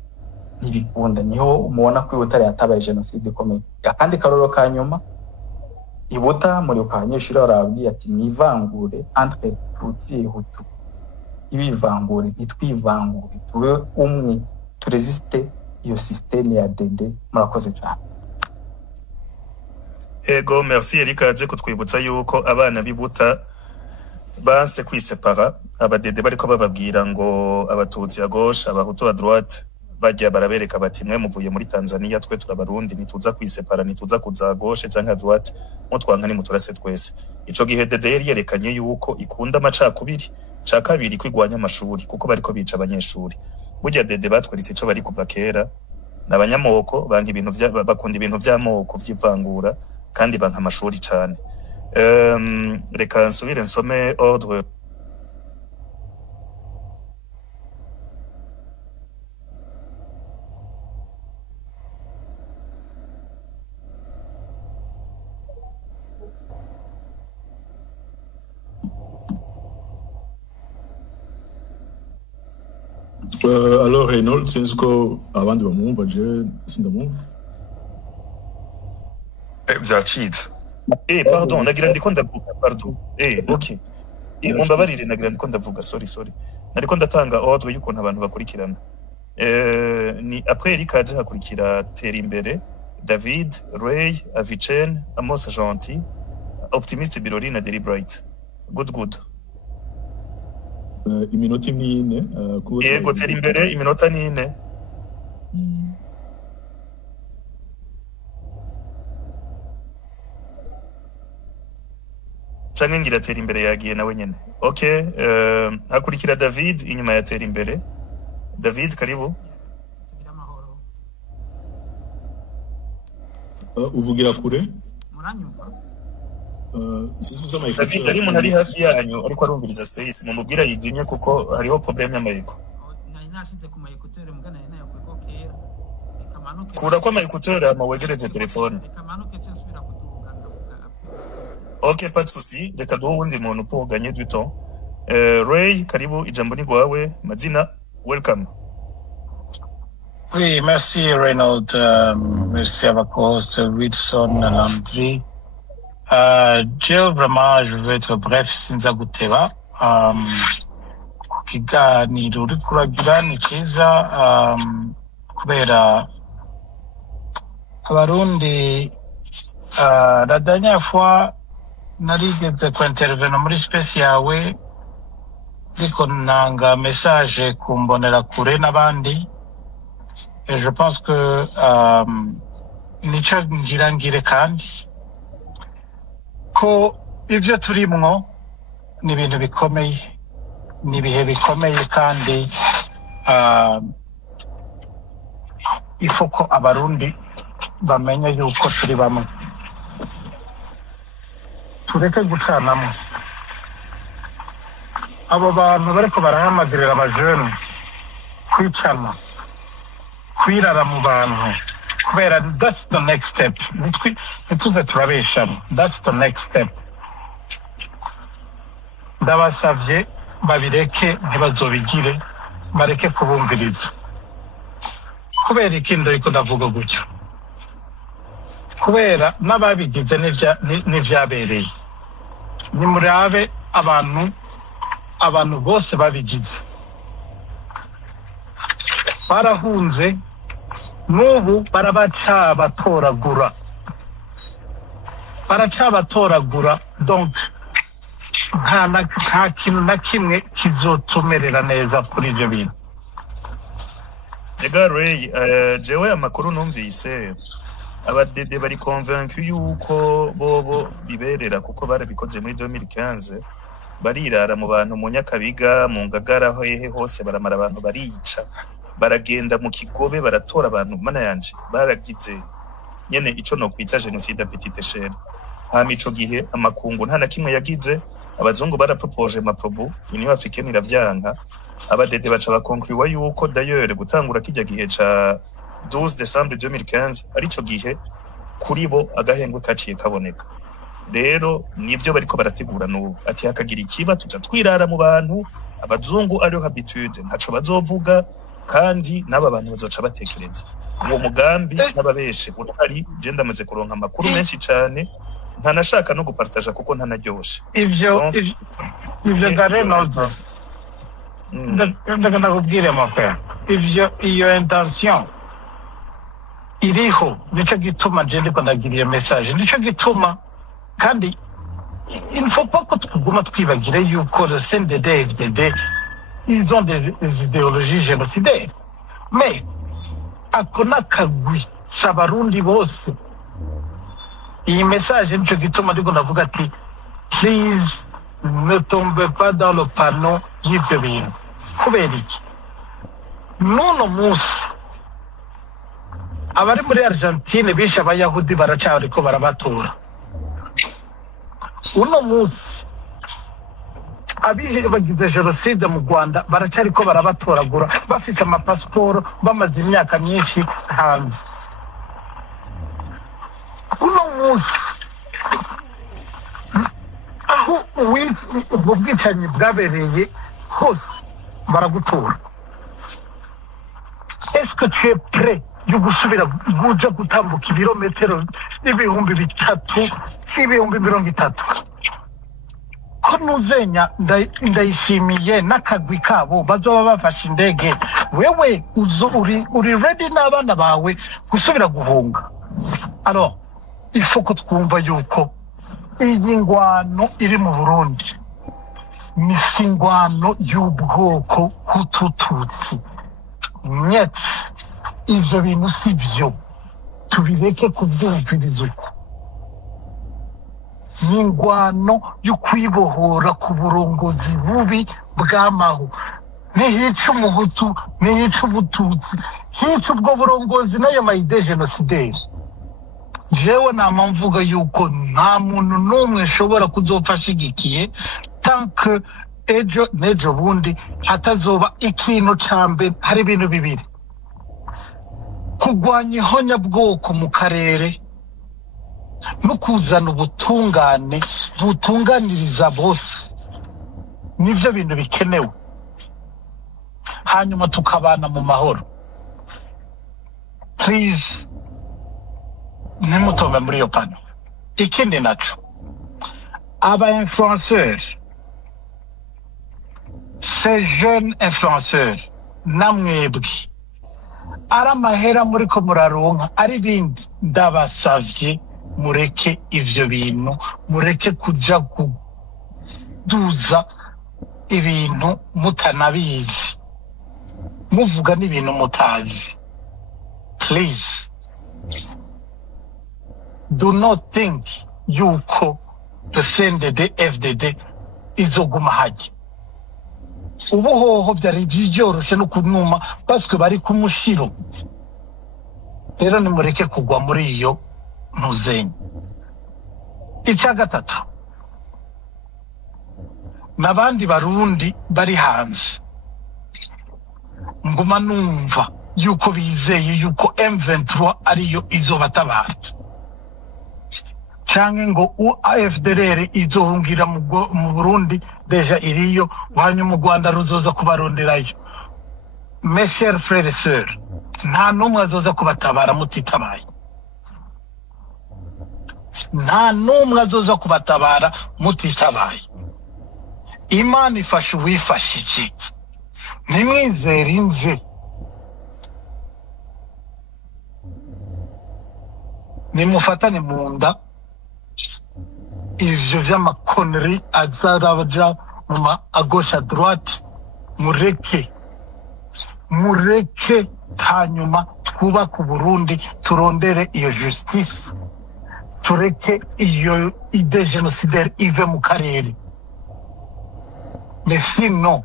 ntibikunda niho umubona ko ibutare yatabaye jenoside ikomeye akandi karoro ka nyuma ibuta muri ukanyeshuri barabwiye ati mwivangure entre tutsi et hutu ibivangure ntitwivangure tube umwe turesiste iyo systeme ya dede murakoze cyane Ego merci Erika aje kutwibutsa yuko abana bibuta banse kwisepara abadede bariko bababwira ngo abatutsi à gauche abahutu à droite bajya barabereka bati mwe muvuye muri Tanzania twe turabarundi nituza kwisepara nituza kuza à gauche canke à droite mutwanka ni muturase twese ico gihe DDR yerekanye yuko ikunda amacakubiri ca kabiri kwigwanya amashuri kuko bariko bica abanyeshuri burya dede batweritse ico bari kuva kera nabanyamoko banka ibintu bakunda ibintu vy'amoko vy'ivangura kandi banka amashuri cyane reka nsubire nsome ordre alors Reynold sinzi ko abandi bamwumva je sindamwumva byacitse pardon nagira ndiko ndavuga pardon okay mumbabarire nagira ndiko ndavuga sorry nariko ndatanga ordre y'ukuntu abantu bakurikirana ni après Erika aze hakurikira Tera imbere David Ray Avicenne Amos Gentil Optimiste Birori na Delibright good iminota imwe yego Tera imbere iminota ni 4 canke ngira Tera imbere yagiye nawe nyene okay hakurikira David inyuma ya Tera imbere David karibu uvugira kure muranyumva David ari umuntu ari hafi yanyu ariko arumviriza space mumubwira yijimye kuko hariho problem y'amayiko nashize ku mayekutere mugana nayo kwiko kera ikamanuke kura kwa mayekutere amawegereje telefone ikamanuke cyasubira kuduga okay pas de souci reka duho wundi muntu pour gagner du temps Ray karibu ijambo ni gwawe mazina welcome. Oui, merci Reynald, merci à votre host Wilson Landry. Vraiment, je veux être bref sinza guteba. Kiganiro uri kuragira ni cyiza kubera abarundi la dernière fois narigeze ku intervenir muri space yawe diko nanga message kumbonera kure n'abandi. Et je pense que nico ngirangire kandi ko ivyo turimwo ni ibintu bikomeye ni ibihe bikomeye kandi ifoko abarundi bamenye yuko turi bamwe tureke gucanamo abo bantu bariko barahamagarira abajene kwicana kwirara mu bantu kubera that's the next step nituze turabeshana that's the next step ndabasavye babireke ntibazobigire bareke kubumviriza kubera ikindi ariko ndavuga gutyo kubera n'ababigize n'ivyabereye nimurabe abantu bose babigize barahunze n'ubu barabacabatoragura donc nta kintu na kimwe kizotumerera neza kuri ibyo bintu. Ega Ray, jewe amakuru numvise abadede bari convaincu yuko bobo biberera kuko barabikoze muri 2015 barirara mu bantu mu Nyakabiga mu Ngagara hehe hose baramara abantu barica baragenda mu Kigobe baratora abantu mana yanje baragize nyene ico no kwita genocide à petite échelle. Hama ico gihe amakungu nta na kimwe yagize abazungu barapropose maprobu Union Africaine iravyanka abadede baca bakonkuriwa yuko d'ailleurs gutangura kijya gihe ca 12 décembre 2015 arico gihe kuri bo agahengwe kaciye kaboneka. Rero nivyo bariko barategura n'ubu ati hakagira ikiba tuja twirara mu bantu abazungu ariho habitude ntaco bazovuga kandi n'aba bantu bazoca batekereza uwo mugambi n'ababeshe urari je ndamaze kuronka amakuru menshi cyane ntanashaka no gupartager kuko ntanaryoshe ivyo Reynald ndagenda kubwira mafere iyo intention iriho nico gituma je ndiko ndagiriye message nico gituma kandi il faut pas que tuguma twibagire yuko le CNDD FDD ils ont des idéologies génocidaires mais akona kagwi sabarundi bose iyi message nico gituma ndiko ndavuga ati please ne tombez pas dans le panneau y'ibyo bintu kubera iki n'uno munsi abari muri Argentine bishe abayahudi baracariko barabatora uno munsi abije bagize genocide mu Rwanda baracariko barabatoragura bafite amapasiporo bamaze imyaka myinshi hanze uno munsi aho ubwo bwicanyi bwabereye hose baragutora. Est-ce que tu es prêt yo gusubira guja gutambuka ibirometero ibihumbi 3 ibihumbi 30 ko nuzenya ndayishimiye n'akagwi kabo bazoba bafashe indege wewe uri ready n'abana bawe gusubira guhunga? Alors il faut que twumva yuko iyi ngwano iri mu Burundi ni ingwano y'ubwoko hutututsi nyetse ivyo bintu sivyo tubireke kubyumviriza uko ni ingwano yo kwibohora ku burongozi bubi bw'amaho ntihica umuhutu ntihica ubututsi hica ubwo burongozi n'ayo mayide genocidaire. Jewe nama mvuga yuko nta muntu n'umwe ashobora kuzopfa ashigikiye tant que ejo n'ejo bundi hatazoba ikintu ca mbere. Hari ibintu bibiri: kugwanya ihonyabwoko mu karere no kuzana ubutungane butunganiriza bose. Nivyo bintu bikenewe, hanyuma tukabana mu mahoro. Please nimutome muri iyo pano. Ikindi naco, aba influenceurs, ces jeunes influenceurs, namwebwe ari amahera muriko muraronka ari bindi, ndabasavye mureke ivyo bintu, mureke kuja kuduza ibintu mutanabizi, muvuga n'ibintu mutazi. Please do not think yuko the CNDD FDD izoguma haje. Ubuhoho vyari vyoroshe no kunuma parce bari ku mushiro. Rero nimureke kugwa muri iyo ntuzenye. Icya gatatu, n'abandi barundi bari hanze nguma numva yuko bizeye yuko M23 ariyo izobatabara, canke ngo AFDLR izohungira mu Burundi deja iriyo, hanyuma mu Rwanda ruzoza kubaronderayo. Mes chers frères et sœurs, nta numwe azoza kubatabara mutitabaye. Nta numwe azoza kubatabara mutitabaye. Imana ifasha uwifashije. Nimwizere inze. Nimufatane mu nda ivyo vy'amakoneri azarabaja mu ma à gauche à droite. Mureke hanyuma twubaka Burundi, turondere iyo justice, tureke iyo ide génocidaire ive mu karere. Mais sinon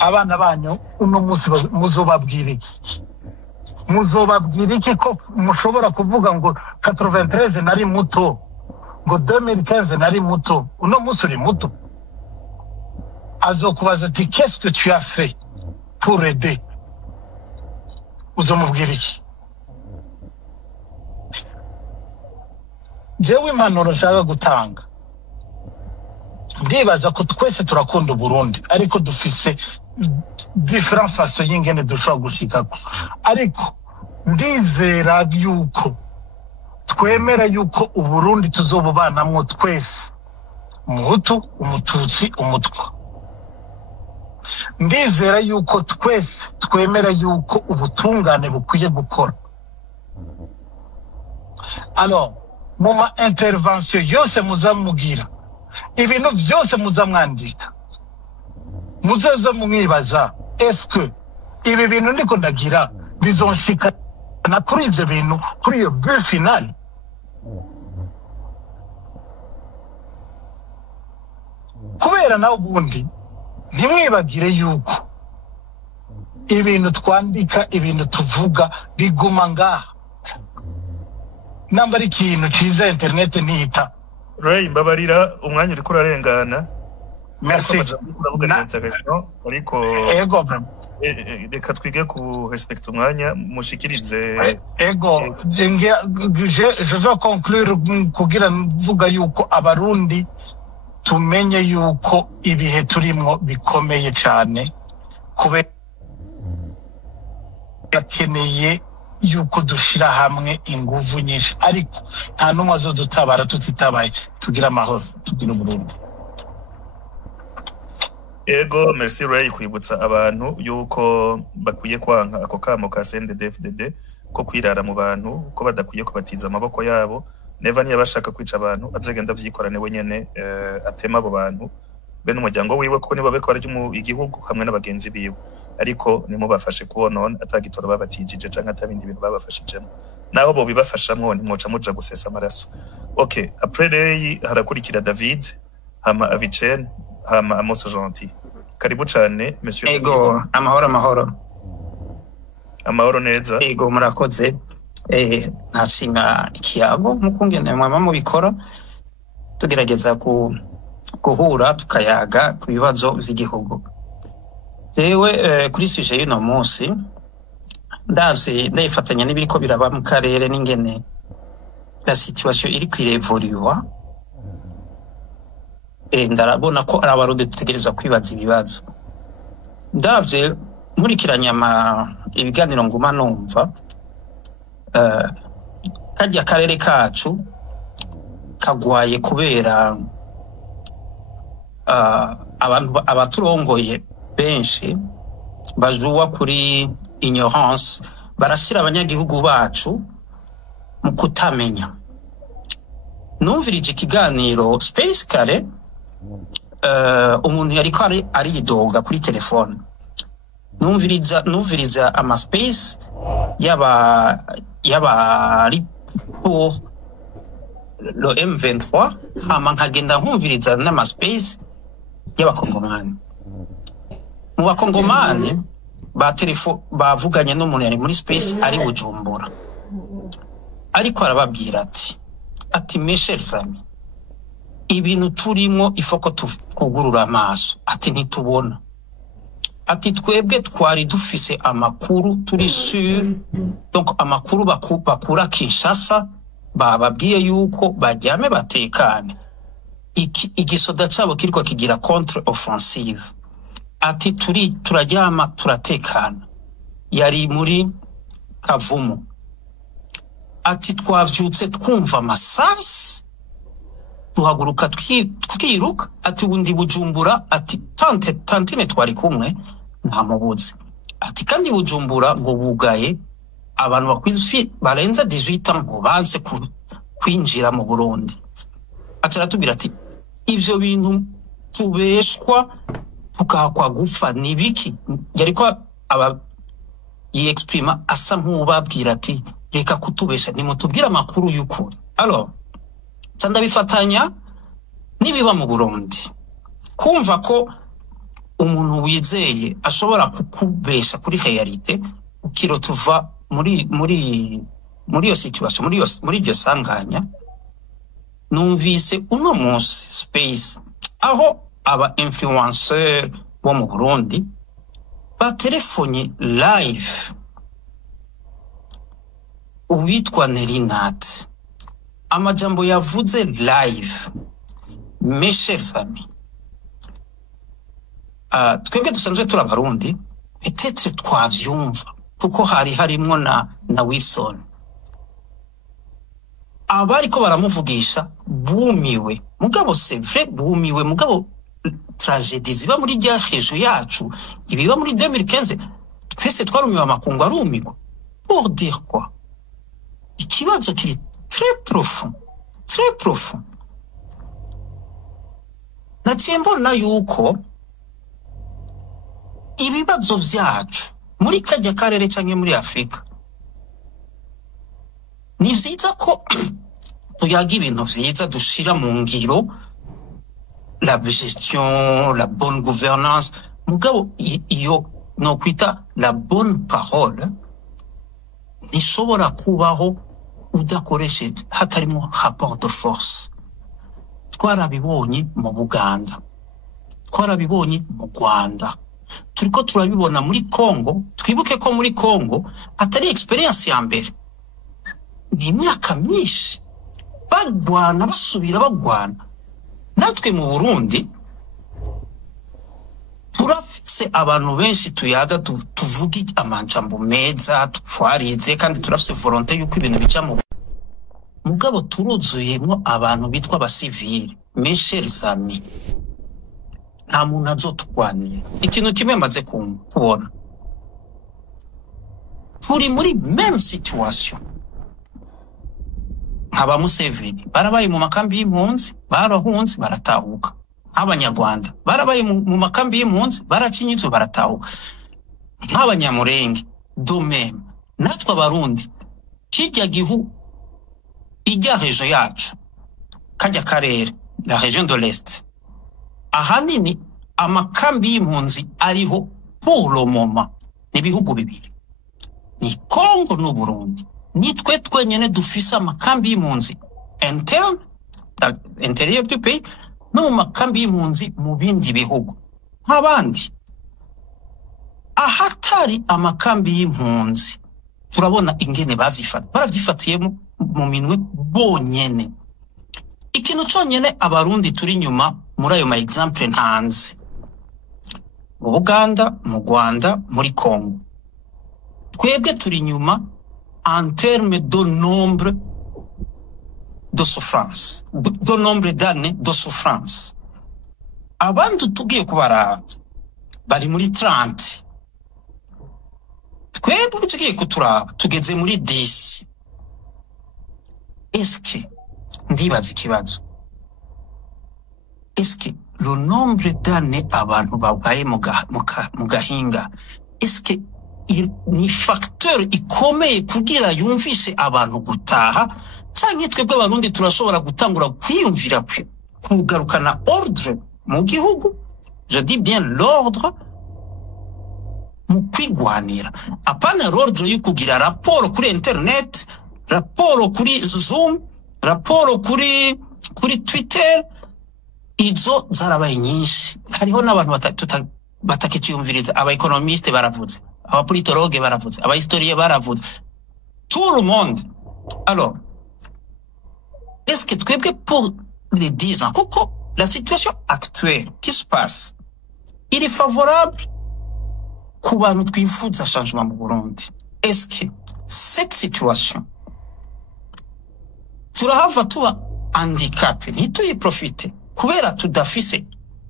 abana banyu uno munsi muzobabwira iki? Muzobabwira iki ko mushobora kuvuga ngo 93 nari muto, ngo 2015 nari muto? Uno munsi uri muto. Azokubaza ati qu'est-ce que tu as fait pour aider? Uzomubwira iki? Jewe impanuro nshaka gutanga, ndibaza ko twese turakunda Burundi, ariko dufise different façon y'ingene dushobora gushikako. Ariko ndizera yuko twemera yuko Uburundi tuzobubanamwo twese, Umuhutu, Umututsi, Umutwa. Ndizera yuko twese twemera yuko ubutungane bukwiye gukora. Alors mu ma intervention yose muzamugira, ibintu vyose muzamwandika, muzoza mumwibaza est-ce que ibi bintu ndiko ndagira bizonshikana kuri ivyo bintu, kuri iyo but final? Kubera nawe ubundi ntimwibagire yuko ibintu twandika, ibintu tuvuga biguma ngaha. Namba ari ikintu ciza internet ntita. Ray, mbabarira umwanya uriko urarengana. Merci. Ariko ego reka twige ku respect umwanya mushikirize. Ego je veux conclure kugira mvuga yuko abarundi tumenye yuko ibihe turimwo bikomeye cyane, kubera yakeneye yuko dushira hamwe inguvu nyinshi, ariko nta numwe azodutabara tutitabaye. Tugira amahoro, tugira Burundi. Ego, merci Ray kwibutsa abantu yuko bakwiye kwanka ako kamo ka CNDD-FDD ko kwirara mu bantu, ko badakwiye kubatiza amaboko yabo. Neva niya bashaka kwica abantu azegenda vyikorane wenyene, atema abo bantu be n'umuryango wiwe, kuko nibo beko barya igihugu hamwe n'abagenzi biwe. Ariko nimubafashe kubonona atagitora babatijije canke atabindi bintu babafashijemo, naho bo bibafashamwo ntimwoca muja gusesa amaraso. Okay, après Ray harakurikira David, hama Avicenne, hama Amos Gentil. Karibu cane monsieur. Ego, amahoro. Amahoro neza. Ego, murakoze. Nashima ikiyago nk'uko ngene mwama mubikora, tugerageza guhura tukayaga ku bibazo vy'igihugu. Jewe kuri suje y'uno munsi ndayifatanya n'ibiriko biraba mu karere n'ingene la situation iri kwirevuriwa. Ndarabona ko ari abarundi dutegerezwa kwibaza ibibazo. Ndavye nkurikiranya ibiganiro nguma numva karya karere kacu kagwaye kubera abantu abaturongoye benshi bajuwa kuri ignorance, barashira abanyagihugu bacu mu kutamenya. Numvirije ikiganiro Space kare, umuntu yariko aridoga kuri telefone. Numviriza ama Space yaba ari pour le M23, hama nkagenda nkumviriza n'ama Space y'abakongomani. Mu bakongomani bavuganye n'umuntu yari muri Space ari Bujumbura, ariko arababwira ati mes chers amis, ibintu turimo ifoko tugurura amaso, ati ntitubona, ati twebwe twari dufise amakuru turi sur, donc amakuru bakura Kinshasa bababwiye yuko bajyame batekane, igisoda cabo kiriko kigira contre offensive, ati turajyama turatekana. Yari muri Kavumu, ati twavyutse twumva amasasi duhaguruka twiruka, ati ubundi Bujumbura, ati tantine twari kumwe ntamubuze, ati kandi Bujumbura ngo bugaye abantu bakwizi barenza 18 ans ngo banze kwinjira mu Burundi. Acaratubwira ati ivyo bintu tubeshwa tukakwa gupfa nibiki. Yariko yexprima asa nk'ubabwira ati reka kutubesha, nimutubwira amakuru y'ukuri. Alors candabifatanya nibiba mu Burundi, kumva ko umuntu wizeye ashobora kukubesha kuri realite, ukiro tuva muri iyo situation, muri iryo sanganya. Numvise uno munsi Space aho aba influenceur bo mu Burundi batelefonye live uwitwa Nerinat, amajambo yavuze live. Mes chers amis, twebwe dusanzwe turi abarundi, peut-être twavyumva kuko harimwo na Wilson, abariko baramuvugisha bumiwe, mugabo c'est vrai bumiwe, mugabo tragédie ziba muri rya région yacu, ibiba muri 2015 twese twarumiwe, amakungu arumigwa. Pour dire quoi? Ikibazo kiri très profond, très profond. Naciye mbona yuko ibibazo vyacu muri kajya karere canke muri Afrika ni vyiza ko tuyaga ibintu vyiza dushira mu ngiro, la gestion, la bonne gouvernance, mugabo iyo no kwita la bonne parole nishobora kubaho udakoresheje hatarimo rapport de force. Twarabibonye mu Buganda, twarabibonye mu Rwanda, turiko turabibona muri Congo. Twibuke ko muri Congo atari experience ya mbere, ni imyaka myinshi bagwana basubira bagwana. Natwe mu Burundi turafise abantu benshi tuyaga tuvuga amanjambo meza, twarize kandi turafise volonté yuko ibintu bica mu mugabo turuzuyemwo abantu bitwa abasivile. Mes chers amis, nta muntu azotugwanira. Ikintu kimwe maze kubona, turi muri même situation. Nkaba Museveni barabaye mu makambi y'impunzi, barahunze baratahuka. Nk'Abanyarwanda barabaye mu makambi y'impunzi, baracinyitse baratahuka. Nk'Abanyamurenge do même. Natwe Abarundi kijya gihu ijya région yacu, kajya karere, la région de l'Est, ahanini amakambi y'impunzi ariho pour le moment n'ibihugu bibiri, ni Congo n'u Burundi. Nitwe twenyene dufise amakambi y'impunzi interne, intérieur du pays, no mu makambi y'impunzi mu bindi bihugu nk'abandi. Ahatari amakambi y'impunzi turabona ingene bavyifatiye mu minwe bonyene. Ikintu cyonyene abarundi turi nyuma muri ayo ma example ntanze mu Buganda, mu Rwanda, muri Congo, twebwe turi nyuma en terme de nombre de souffrance, de nombre d'années de souffrance. Abandi tugiye kubaraba bari muri 30, twebwe tugiye kuturaba tugeze muri 10. Est-ce que ndibaza ikibazo, est-ce que le nombre d'années abantu babaye mu gahinga, est-ce que ni facteur ikomeye kugira yumvishe abantu gutaha, canke twebwe abarundi turashobora gutangura kwiyumvira kugarukana ordre mu gihugu? Je dis bien l'ordre mu kwigwanira, apana l'ordre yo kugira raporo kuri internet, raporo kuri Zoom, raporo kuri Twitter. Izo zarabaye nyinshi. Hariho n'abantu batakiciyumviriza. Aba economiste baravuze, aba politologue baravuze, aba historien baravuze, tout le monde. Alors, est-ce que twebwe pour les 10 ans, kuko la situation actuelle qui se passe, il est favorable ku bantu twifuza changement mu Burundi? Est-ce que cette situation turahava tuba handicapé ntituyiprofite kubera tudafise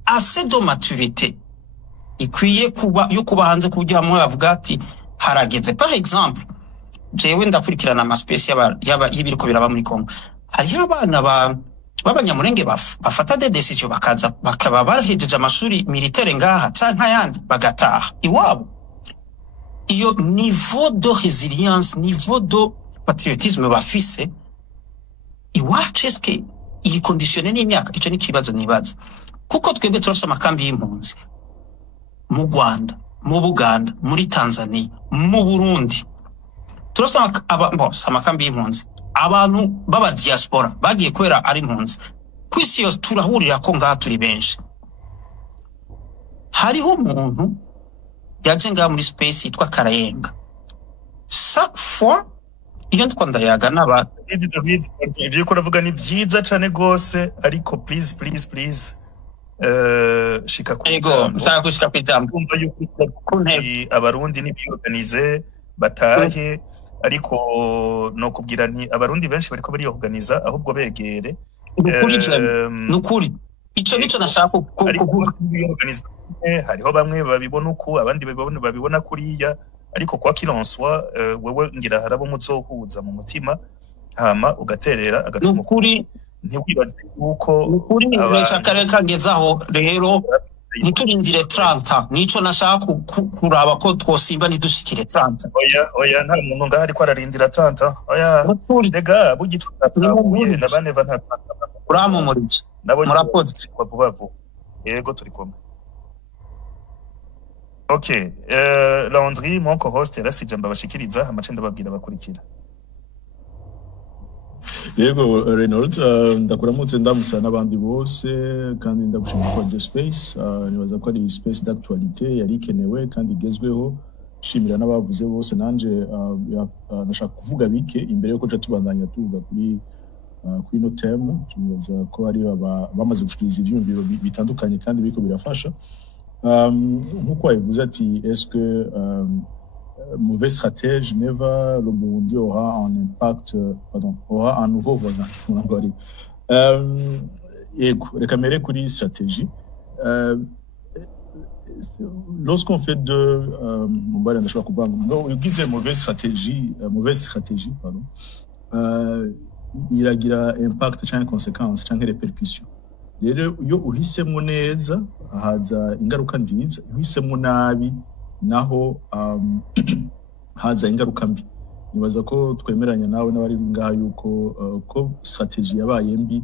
assez de maturité ikwiye yo kuba hanze kuburyo hamwe bavuga ati harageze? Par exemple, jewe ndakurikirana amaspesi y'ibiriko biraba muri Congo. Hariho abana b'abanyamurenge bafata des décisions bakaba barahejeje amashuri militaire ngaha canke ayandi bagataha iwabo. Iyo niveau de résilience, niveau de patriotisme bafise iwacu, est-ce que iyi conditionné n'imyaka? Ico ni kibazo nibaza, kuko twebwe turafise amakambi y'impunzi mu Rwanda, mu Buganda, muri Tanzania, mu Burundi. Turafise amakambi y'impunzi, abantu baba diaspora bagiye kwera ari impunzi kwisi yose, turahurira ko ngaha turi benshi. Hariho umuntu yaje ngaha muri space yitwa Karayenga, chaque fois iyo ndikwandayaga n'aba David, ivyo ko ravuga ni vyiza cane gose, ariko please shika ku ego nsaka gushika kwijambo kumva yuko abarundi ni biorganize batahe, ariko no kubwira nti abarundi benshi bariko bari organiza ahubwo begere nukuri. Ico nico nashaka kuvuga. Hariho bamwe babibona uko, abandi babibona kuriya, ariko kwa kilonswa wewe ngira harabo muzohuza mu mutima hama ugaterera agatuma. Nukuri ntiwibaze uko nukuri nshaka kangezaho rero ntiturindire 30. Nico nashaka kuraba ko twosimba nidushikire 30. Oya nta muntu ngaho ariko ararindira 30. Oya rega bugitutabuye nabane banta uramumurije murakoze bavubavu. Yego turi kumwe. Okay, Landry mon co-host yarasije mbabashikiriza amacenda babwira bakurikira. Yego Reynolds, ndakuramutse ndamutsa n'abandi bose kandi ndagushimira kwa The Space. Nibaza ko ari space d'actualité yari ikenewe kandi igezweho. Shimira n'abavuze bose, nanje nashaka kuvuga bike imbere yuko tubandanya tuvuga kuri no theme. Nibaza ko ari bamaze gushikiriza ivyumviro bitandukanye kandi biko birafasha. Nkuko yavuze ati, est-ce que mauvais stratège never le Burundi aura un impact, aura un nouveau voisin. Reka mere kuri stratégie. Lorsqu'on fait mauvaise stratégie, iragira impact cyangwa conséquence cyangwa répercussion. Rero iyo uhisemo neza haza ingaruka nziza, uhisemo nabi naho haza ingaruka mbi. Nibaza ko twemeranya nawe n'abari ngaha yuko ko strategy yabaye mbi,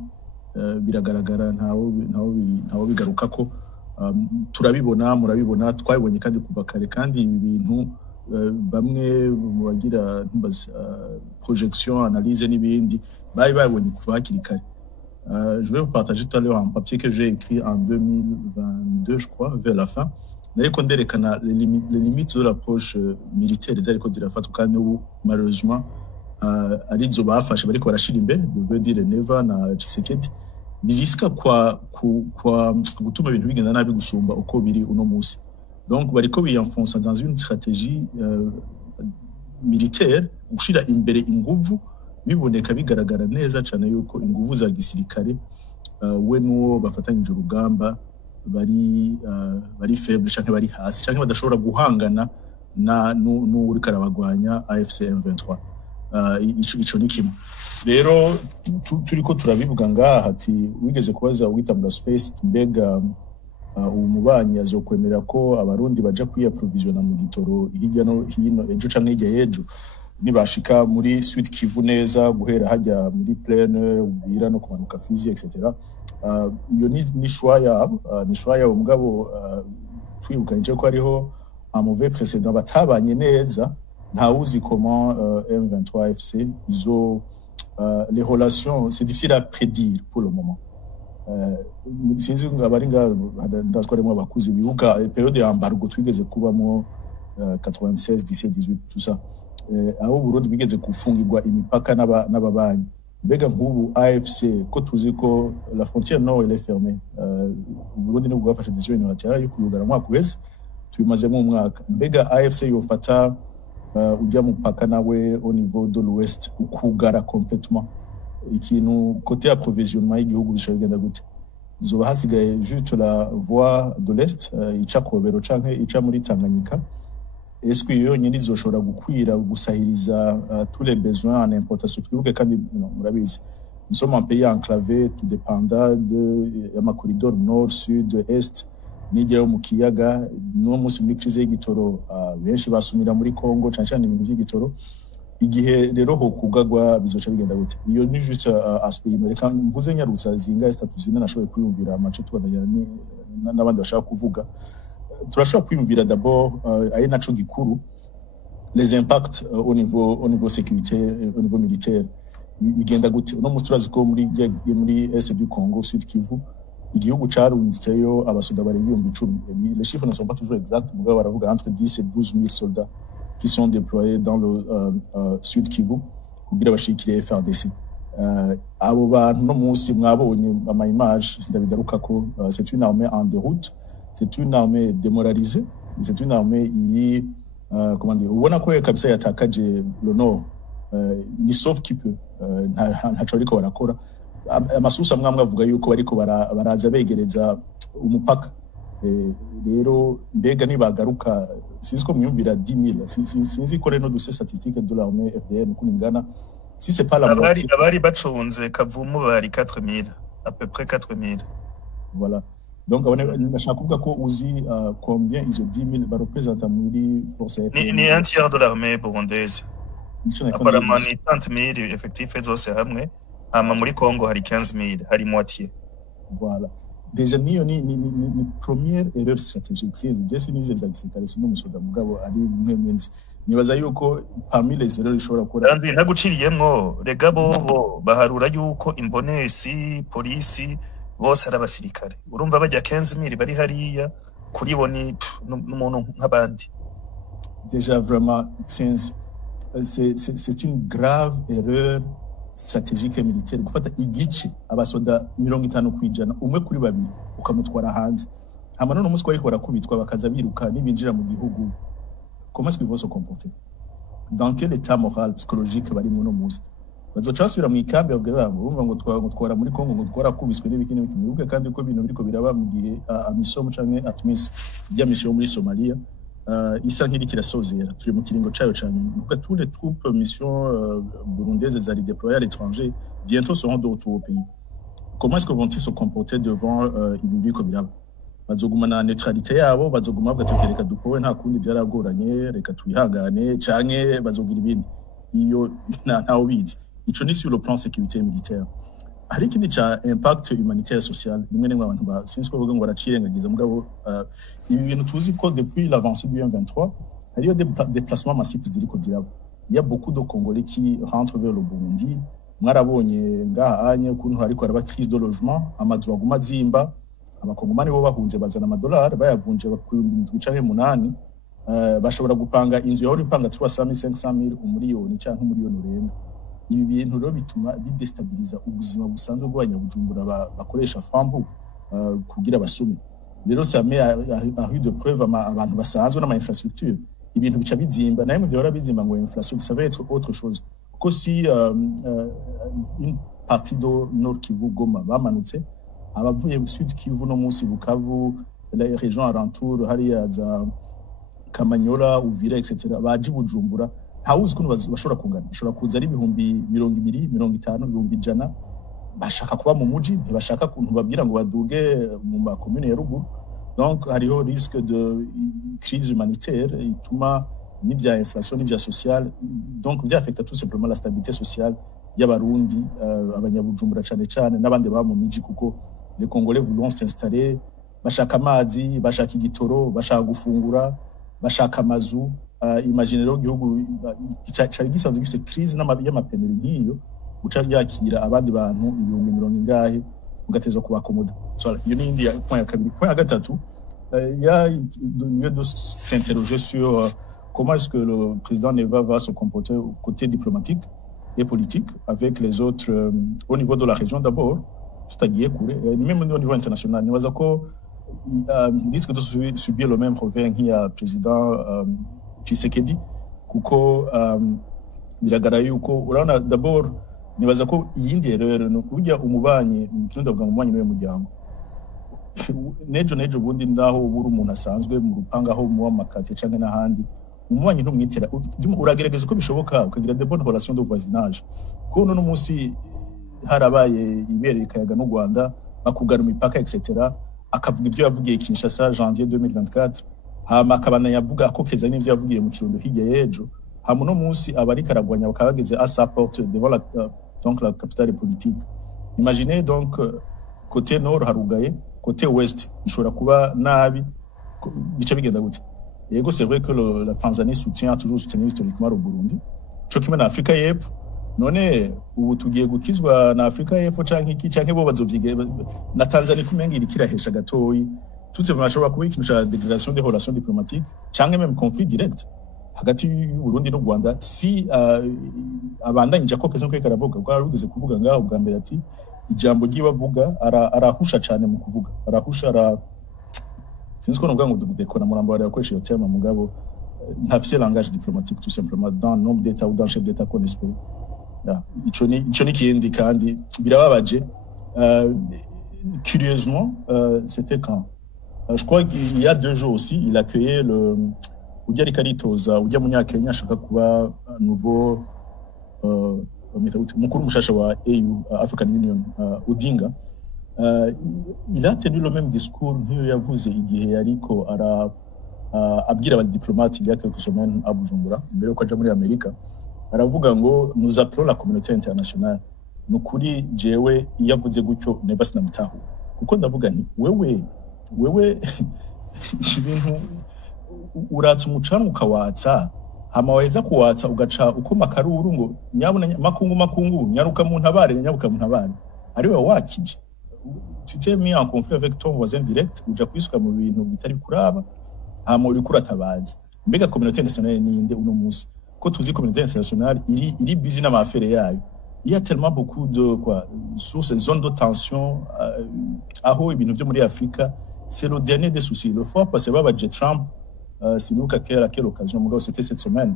biragaragara ntawo bigaruka ko turabibona, murabibona, twabibonye kandi kuva kare. Kandi ibi bintu bamwe mu bagira projection, analyse n'ibindi bari babonye kuva hakiri kare. Je vais vous partager tout à l'heure un papier que j'ai écrit en 2022, je crois, vers la fin. Nariko nderekana les limites de l'approche militaire zariko zirafatwa kandi ubu malheureusement arizo bafashe bariko barashira imbere veut dire Neva na Tshisekedi biriska kwa gutuma ibintu bigenda nabi gusumba uko biri uno musi. Donc bariko bienfonce dans une stratégie militaire gushira imbere inguvu biboneka bigaragara neza cyane yuko inguvu za gisirikare we nuwo bafatanyije urugamba bari faible canke bari hasi canke badashobora guhangana na n'uri karabagwanya AFC M23. Ico ni kimwe rero turiko turabivuga ngaha ati wigeze kubaza witambura space mbega umubanyi azokwemera ko abarundi baja kwiyaprovisiona mu gitoro hirya no hino ejo canke hirya yejo nibashika muri Sud Kivu neza guhera hajya muri Plaine Uvira no kumanuka Fizi etc. Iyo ni shwaya umugabo twibukanye ko ariho un mauvais précédent batabanye neza nta uzi comment M23 FC les relations c'est difficile à prédire pour le moment. Sinzi ngabari ndazwaremo abakuzi bibuka periode ya embargo twigeze kubamo 96 17 18 tout ça. Aho Burundi bigeze gufungirwa imipaka n'ababanyi mbega nk'ubu AFC ko tuzi ko la frontière nord elle est fermée Burundi nibwo bwafashe decision unilaterale yo kuyugara mwaka wese tubimazemo umwaka mbega AFC yofata ujya mupaka nawe au niveau de l'ouest ukugara complètement ikintu côté approvisionnement y'igihugu bishobora gute zoba hasigaye juste la voie de l'est ica Kobero canke ica muri Tanganyika. Est-ce que yonyine izoshobora gukwira gusahiriza tous les besoins en importation twibuke kandi murabizi nous sommes un pays enclavé tout dépendant de ma corridor nord sud est nijyayo mu kiyaga no musi muri crise y'igitoro benshi basumira muri Congo cyane ibintu by'igitoro igihe rero ho kugagwa bizoca bigenda gute. Iyo ni juste aspect amerika mvuze nyarutsa zinga status zina nashoboye kwiyumvira amace tubandanya n'abandi bashaka kuvuga turashobora kwiyumvira d'abord ari naco gikuru les impacts au niveau sécurité au niveau militaire bigenda gute. No musi turazi ko muri est du Congo Sud Kivu igihugu carunziteyo abasoda bari 10,000. Les chiffres ne sont pas toujours exacts mugabo baravuga entre 10 et 12 000 soldats qui sont déployés dans le Sud Kivu kugira bashikire FARDC. Abo bantu no musi mwabonye ama image sindabigaruka ko c'est une armée en déroute, c'est une armée démoralisée, c'est une armée comment dire ubona ko kabisa yatakaje le nord ni sauf qui peut ntaco ariko barakora amasusa mwamwe avuga yuko bariko baraza begereza umupaka rero mbega nibagaruka sinzi ko mwumvira 10,000 sinzi ko reno duse statistique de l'armée FDN kuningana si c'est pas la moitié abari bacunze kavumu bari 4,000 à peu près 4,000. Voilà. Donc nashaka kuvuga ko uzi combien izo 10,000 ba représente muri force FDN ni un tiers de l'armée burundaise. Apparemment ni 30,000 effectifs zose hamwe ama muri Congo hari 15,000 hari moitié. Voilà. Déjà ni première erreur stratégique c'est just nize ndagisitare sino musoda mugabo ari mwemenzi nibaza yuko parmi les erreurs ishobora kora kandi naguciriyemwo rega bobo baharura yuko imbonesi polisi bose ari abasirikare urumva bajya 15,000 bari hariya kuri bo ni n'umuntu nk'abandi. Déjà vraiment c'est une grave erreur stratégique et militaire gufata igice abasoda 50% umwe kuri babiri ukamutwara hanze hama none umusiko ariko barakubitwa bakaza biruka nibinjira mu gihugu. Comment est-ce qu'ils vont se comporter? Dans quel état moral psychologique bari mu no muzi bazoca basubira mu ikambi bavuga ngo twara muri Congo ngo twarakubiswe n'ibiki biruke kandi ko ibintu biriko biraba mu gihe amisom canke atmis ya mission muri Somalia isa nk'iri kirasozera turi mu kiringo cayo cyane nuko tous les troupes mission burundaises zari déployées à l'étranger bientôt seront de retour au pays. Comment est-ce que vont-ils se comporter devant ibibi ko biraba? Bazoguma na neutralité yabo bazoguma bagatekereka dukowe nta kundi byaragoranye reka twihangane canke bazogira ibindi iyo nta ubizi. Ico ni sur le plan sécurité militaire. Hari ikindi ca impact humanitaire social nimwe nimwe abantu sinzi ko bavuga ngo baracirengagiza mugabo ibi bintu tuzi ko depuis l'avancée du M23 hariyo des déplacements massifs ziriko diraba. Il y a beaucoup de Congolais qui rentrent vers le Burundi mwarabonye ngaha anye ukuntu hariko araba crise de logement, amazu baguma zimba, abakongomani bo bahunze bazana amadolari bayavunje bakuyumbi canke 8, bashobora gupanga inzu yahora ipanga 300,000 500,000 umuriyoni canke umuriyoni urenga. Ibi bintu rero bituma bidestabiliza ubuzima busanzwe bw'abanyabujumbura bakoresha fambu kugira basome. Rero ça met à rue de preuve abantu basanzwe n'ama infrastructure ibintu bica bizimba naye mu gihe bizimba ngo inflation ça va être autre chose. Ko si une partie do Nord Kivu Goma bamanutse abavuye mu Sud Kivu no munsi Bukavu les régions alentour hariya za Kamanyola Uvira etc baje Bujumbura ntawuzi kuntu bashobora kungana bashobora kuza ari 200 250 100 bashaka kuba mu muji ntibashaka kuntu babwira ngo baduge mu ma commune ya ruguru. Donc hariho risque de crise humanitaire ituma n'ivya inflation n'ivya social, donc byafecta tout simplement la stabilité sociale y'abarundi abanyabujumbura cane cane n'abandi baba mu miji kuko les Congolais voulont s'installer, bashaka amazi, bashaka igitoro, bashaka gufungura, bashaka amazu. Imagine rero igihugu cyari gisanzwe gifite crise y'amapeneri nk'iyo uca yakira abandi bantu 100,000 ingahe ugateza kubakomoda. So iyo ni indi point ya kabiri. Point ya gatatu, il y a lieu de s'interroger sur comment est-ce que le président Neva va se comporter au côté diplomatique et politique avec les autres au niveau de la région d'abord, c'est-à-dire même au niveau international. Nous avons risque de subir le même revers qu'il y a président Tshisekedi kuko biragaragaye yuko urabona d'abord nibaza ko iyindi rero no kujya umubanyi mukindi bwa umubanyi no mujyango nejo bundi ndaho buri umuntu asanzwe mu rupanga aho mu makate canke n'ahandi umubanyi ntumwitera uragerageza ko bishoboka ukagira de bonnes relations de voisinage ko no munsi harabaye ibereye kayaga no Rwanda bakugara imipaka etc akavuga ibyo yavugiye Kinshasa janvier 2024 hama akabana yavuga ko keza n'ivyo yavugiye mu Kirundo hirya y'ejo hama no munsi abari karagwanya bakabageze à sa porte devant donc la capitale politique. Imaginez donc côté nord harugaye, côté ouest ishobora kuba nabi bica bigenda gute. Yego c'est vrai que la Tanzanie a toujours soutenu historiquement le Burundi. Cyo kimwe na Afrika y'Epfo. None ubu tugiye gukizwa na Afrika y'Epfo canke bo bazovyige na Tanzania kumenga irikirahesha gatoyi. Toutes ces bashobora kuba ikintu cha dégradation des relations diplomatiques canke même conflit direct hagati y'Uburundi no Rwanda si abandanyije ko keze kweka aravuga ko arugeze kuvuga ngaho bwa mbere ati ijambo gibavuga arahusha cyane mu kuvuga arahusha sinzi ko novuga ngo dukora murambo bari akoresha iyo terme mugabo ntafise langage diplomatique tout simplement dans nombre d'états ou dans chef d'état qu'on espère ico ni kindi kandi birababaje curieusement c'était quand je crois qu'il y a 2 jours aussi il accueillait le ujya rikaritoza ujya munyakenya ashaka kuba nouveau mukuru mushasha wa AU African Union Odinga il a tenu le même discours nk'iyo yavuze igihe yariko abwira aba diplomate il y a quelques semaines à Bujumbura mbere yo kwaja muri Amerika aravuga ngo nous appelons la communauté internationale nukuri jewe yavuze gutyo neva sinamutaho kuko ndavuga nti wewe ibintu uratsa umucanga ukawatsa hama waheza kuwatsa ugaca ukoma karuru ngo nyabona makungu nyaruka mu ntabare nyabuka mu ntabare ari we wakije tu t'es mis en conflit avec ton voisin direct uja kwisuka mu bintu bitari kuraba hama uri kuratabaza mbega communauté internationale ninde uno munsi ko tuzi communauté internationale iri busy na mafere yayo il y a tellement beaucoup de sur ces zones de tension aho ibintu byo muri Afrika c'est le dernier des soucis le fois passé babaje Trump sinuka quelle occasion mugabo c'était cette semaine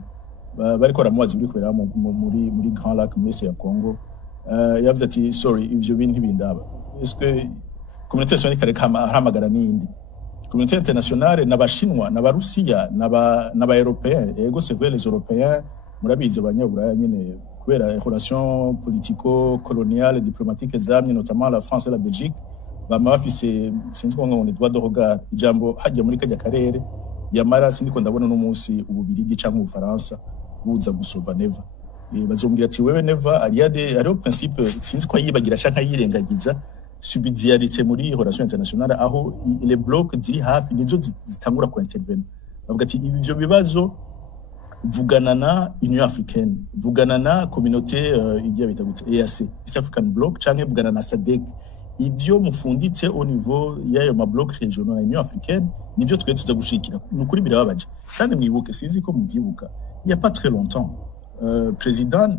bariko ramubaza biri kwera muri Grand Lac muri ya Congo yavuze ati sorry ivyo bintu ntibindaba est-ce que communauté internationale kareka haramagara nindi communauté internationale n'abashinwa n'abarusiya n'aba européens ego c'est vrai les européens murabize abanyaburaya nyene kubera relation politico coloniale diplomatique zamye notamment la France et la Belgique bama bafise sinzi ko ngo ni droit de regard ijambo hajya muri kajya karere yamara sindiko ndabona no munsi ububirigi canke ubufaransa buza gusova Neva bazombwira ati wewe Neva ariyo principe sinzi ko yibagira canke yirengagiza subsidiarité muri relation internationale aho les blocs ziri hafi nizo zitangura ku intervenir bavuga ati ivyo bibazo vugana na Union Africaine, vugana na communauté igiye bita gute EAC, East African Bloc, canke vugana na SADC. Ivyo mufunditse au niveau y'ayo ma bloc régional ya Union Africaine nivyo twe tuza gushikira. Nukuri birababaje. Kandi mwibuke sinzi ko muvyibuka. Il y a pas très longtemps, président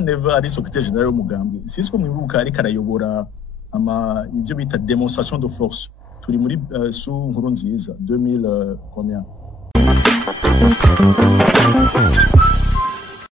Neva ari secrétaire général w'umugambwe. Sinzi ko mwibuka ari karayobora ivyo bita démonstration de force. Turi muri sous Nkurunziza 2000 combien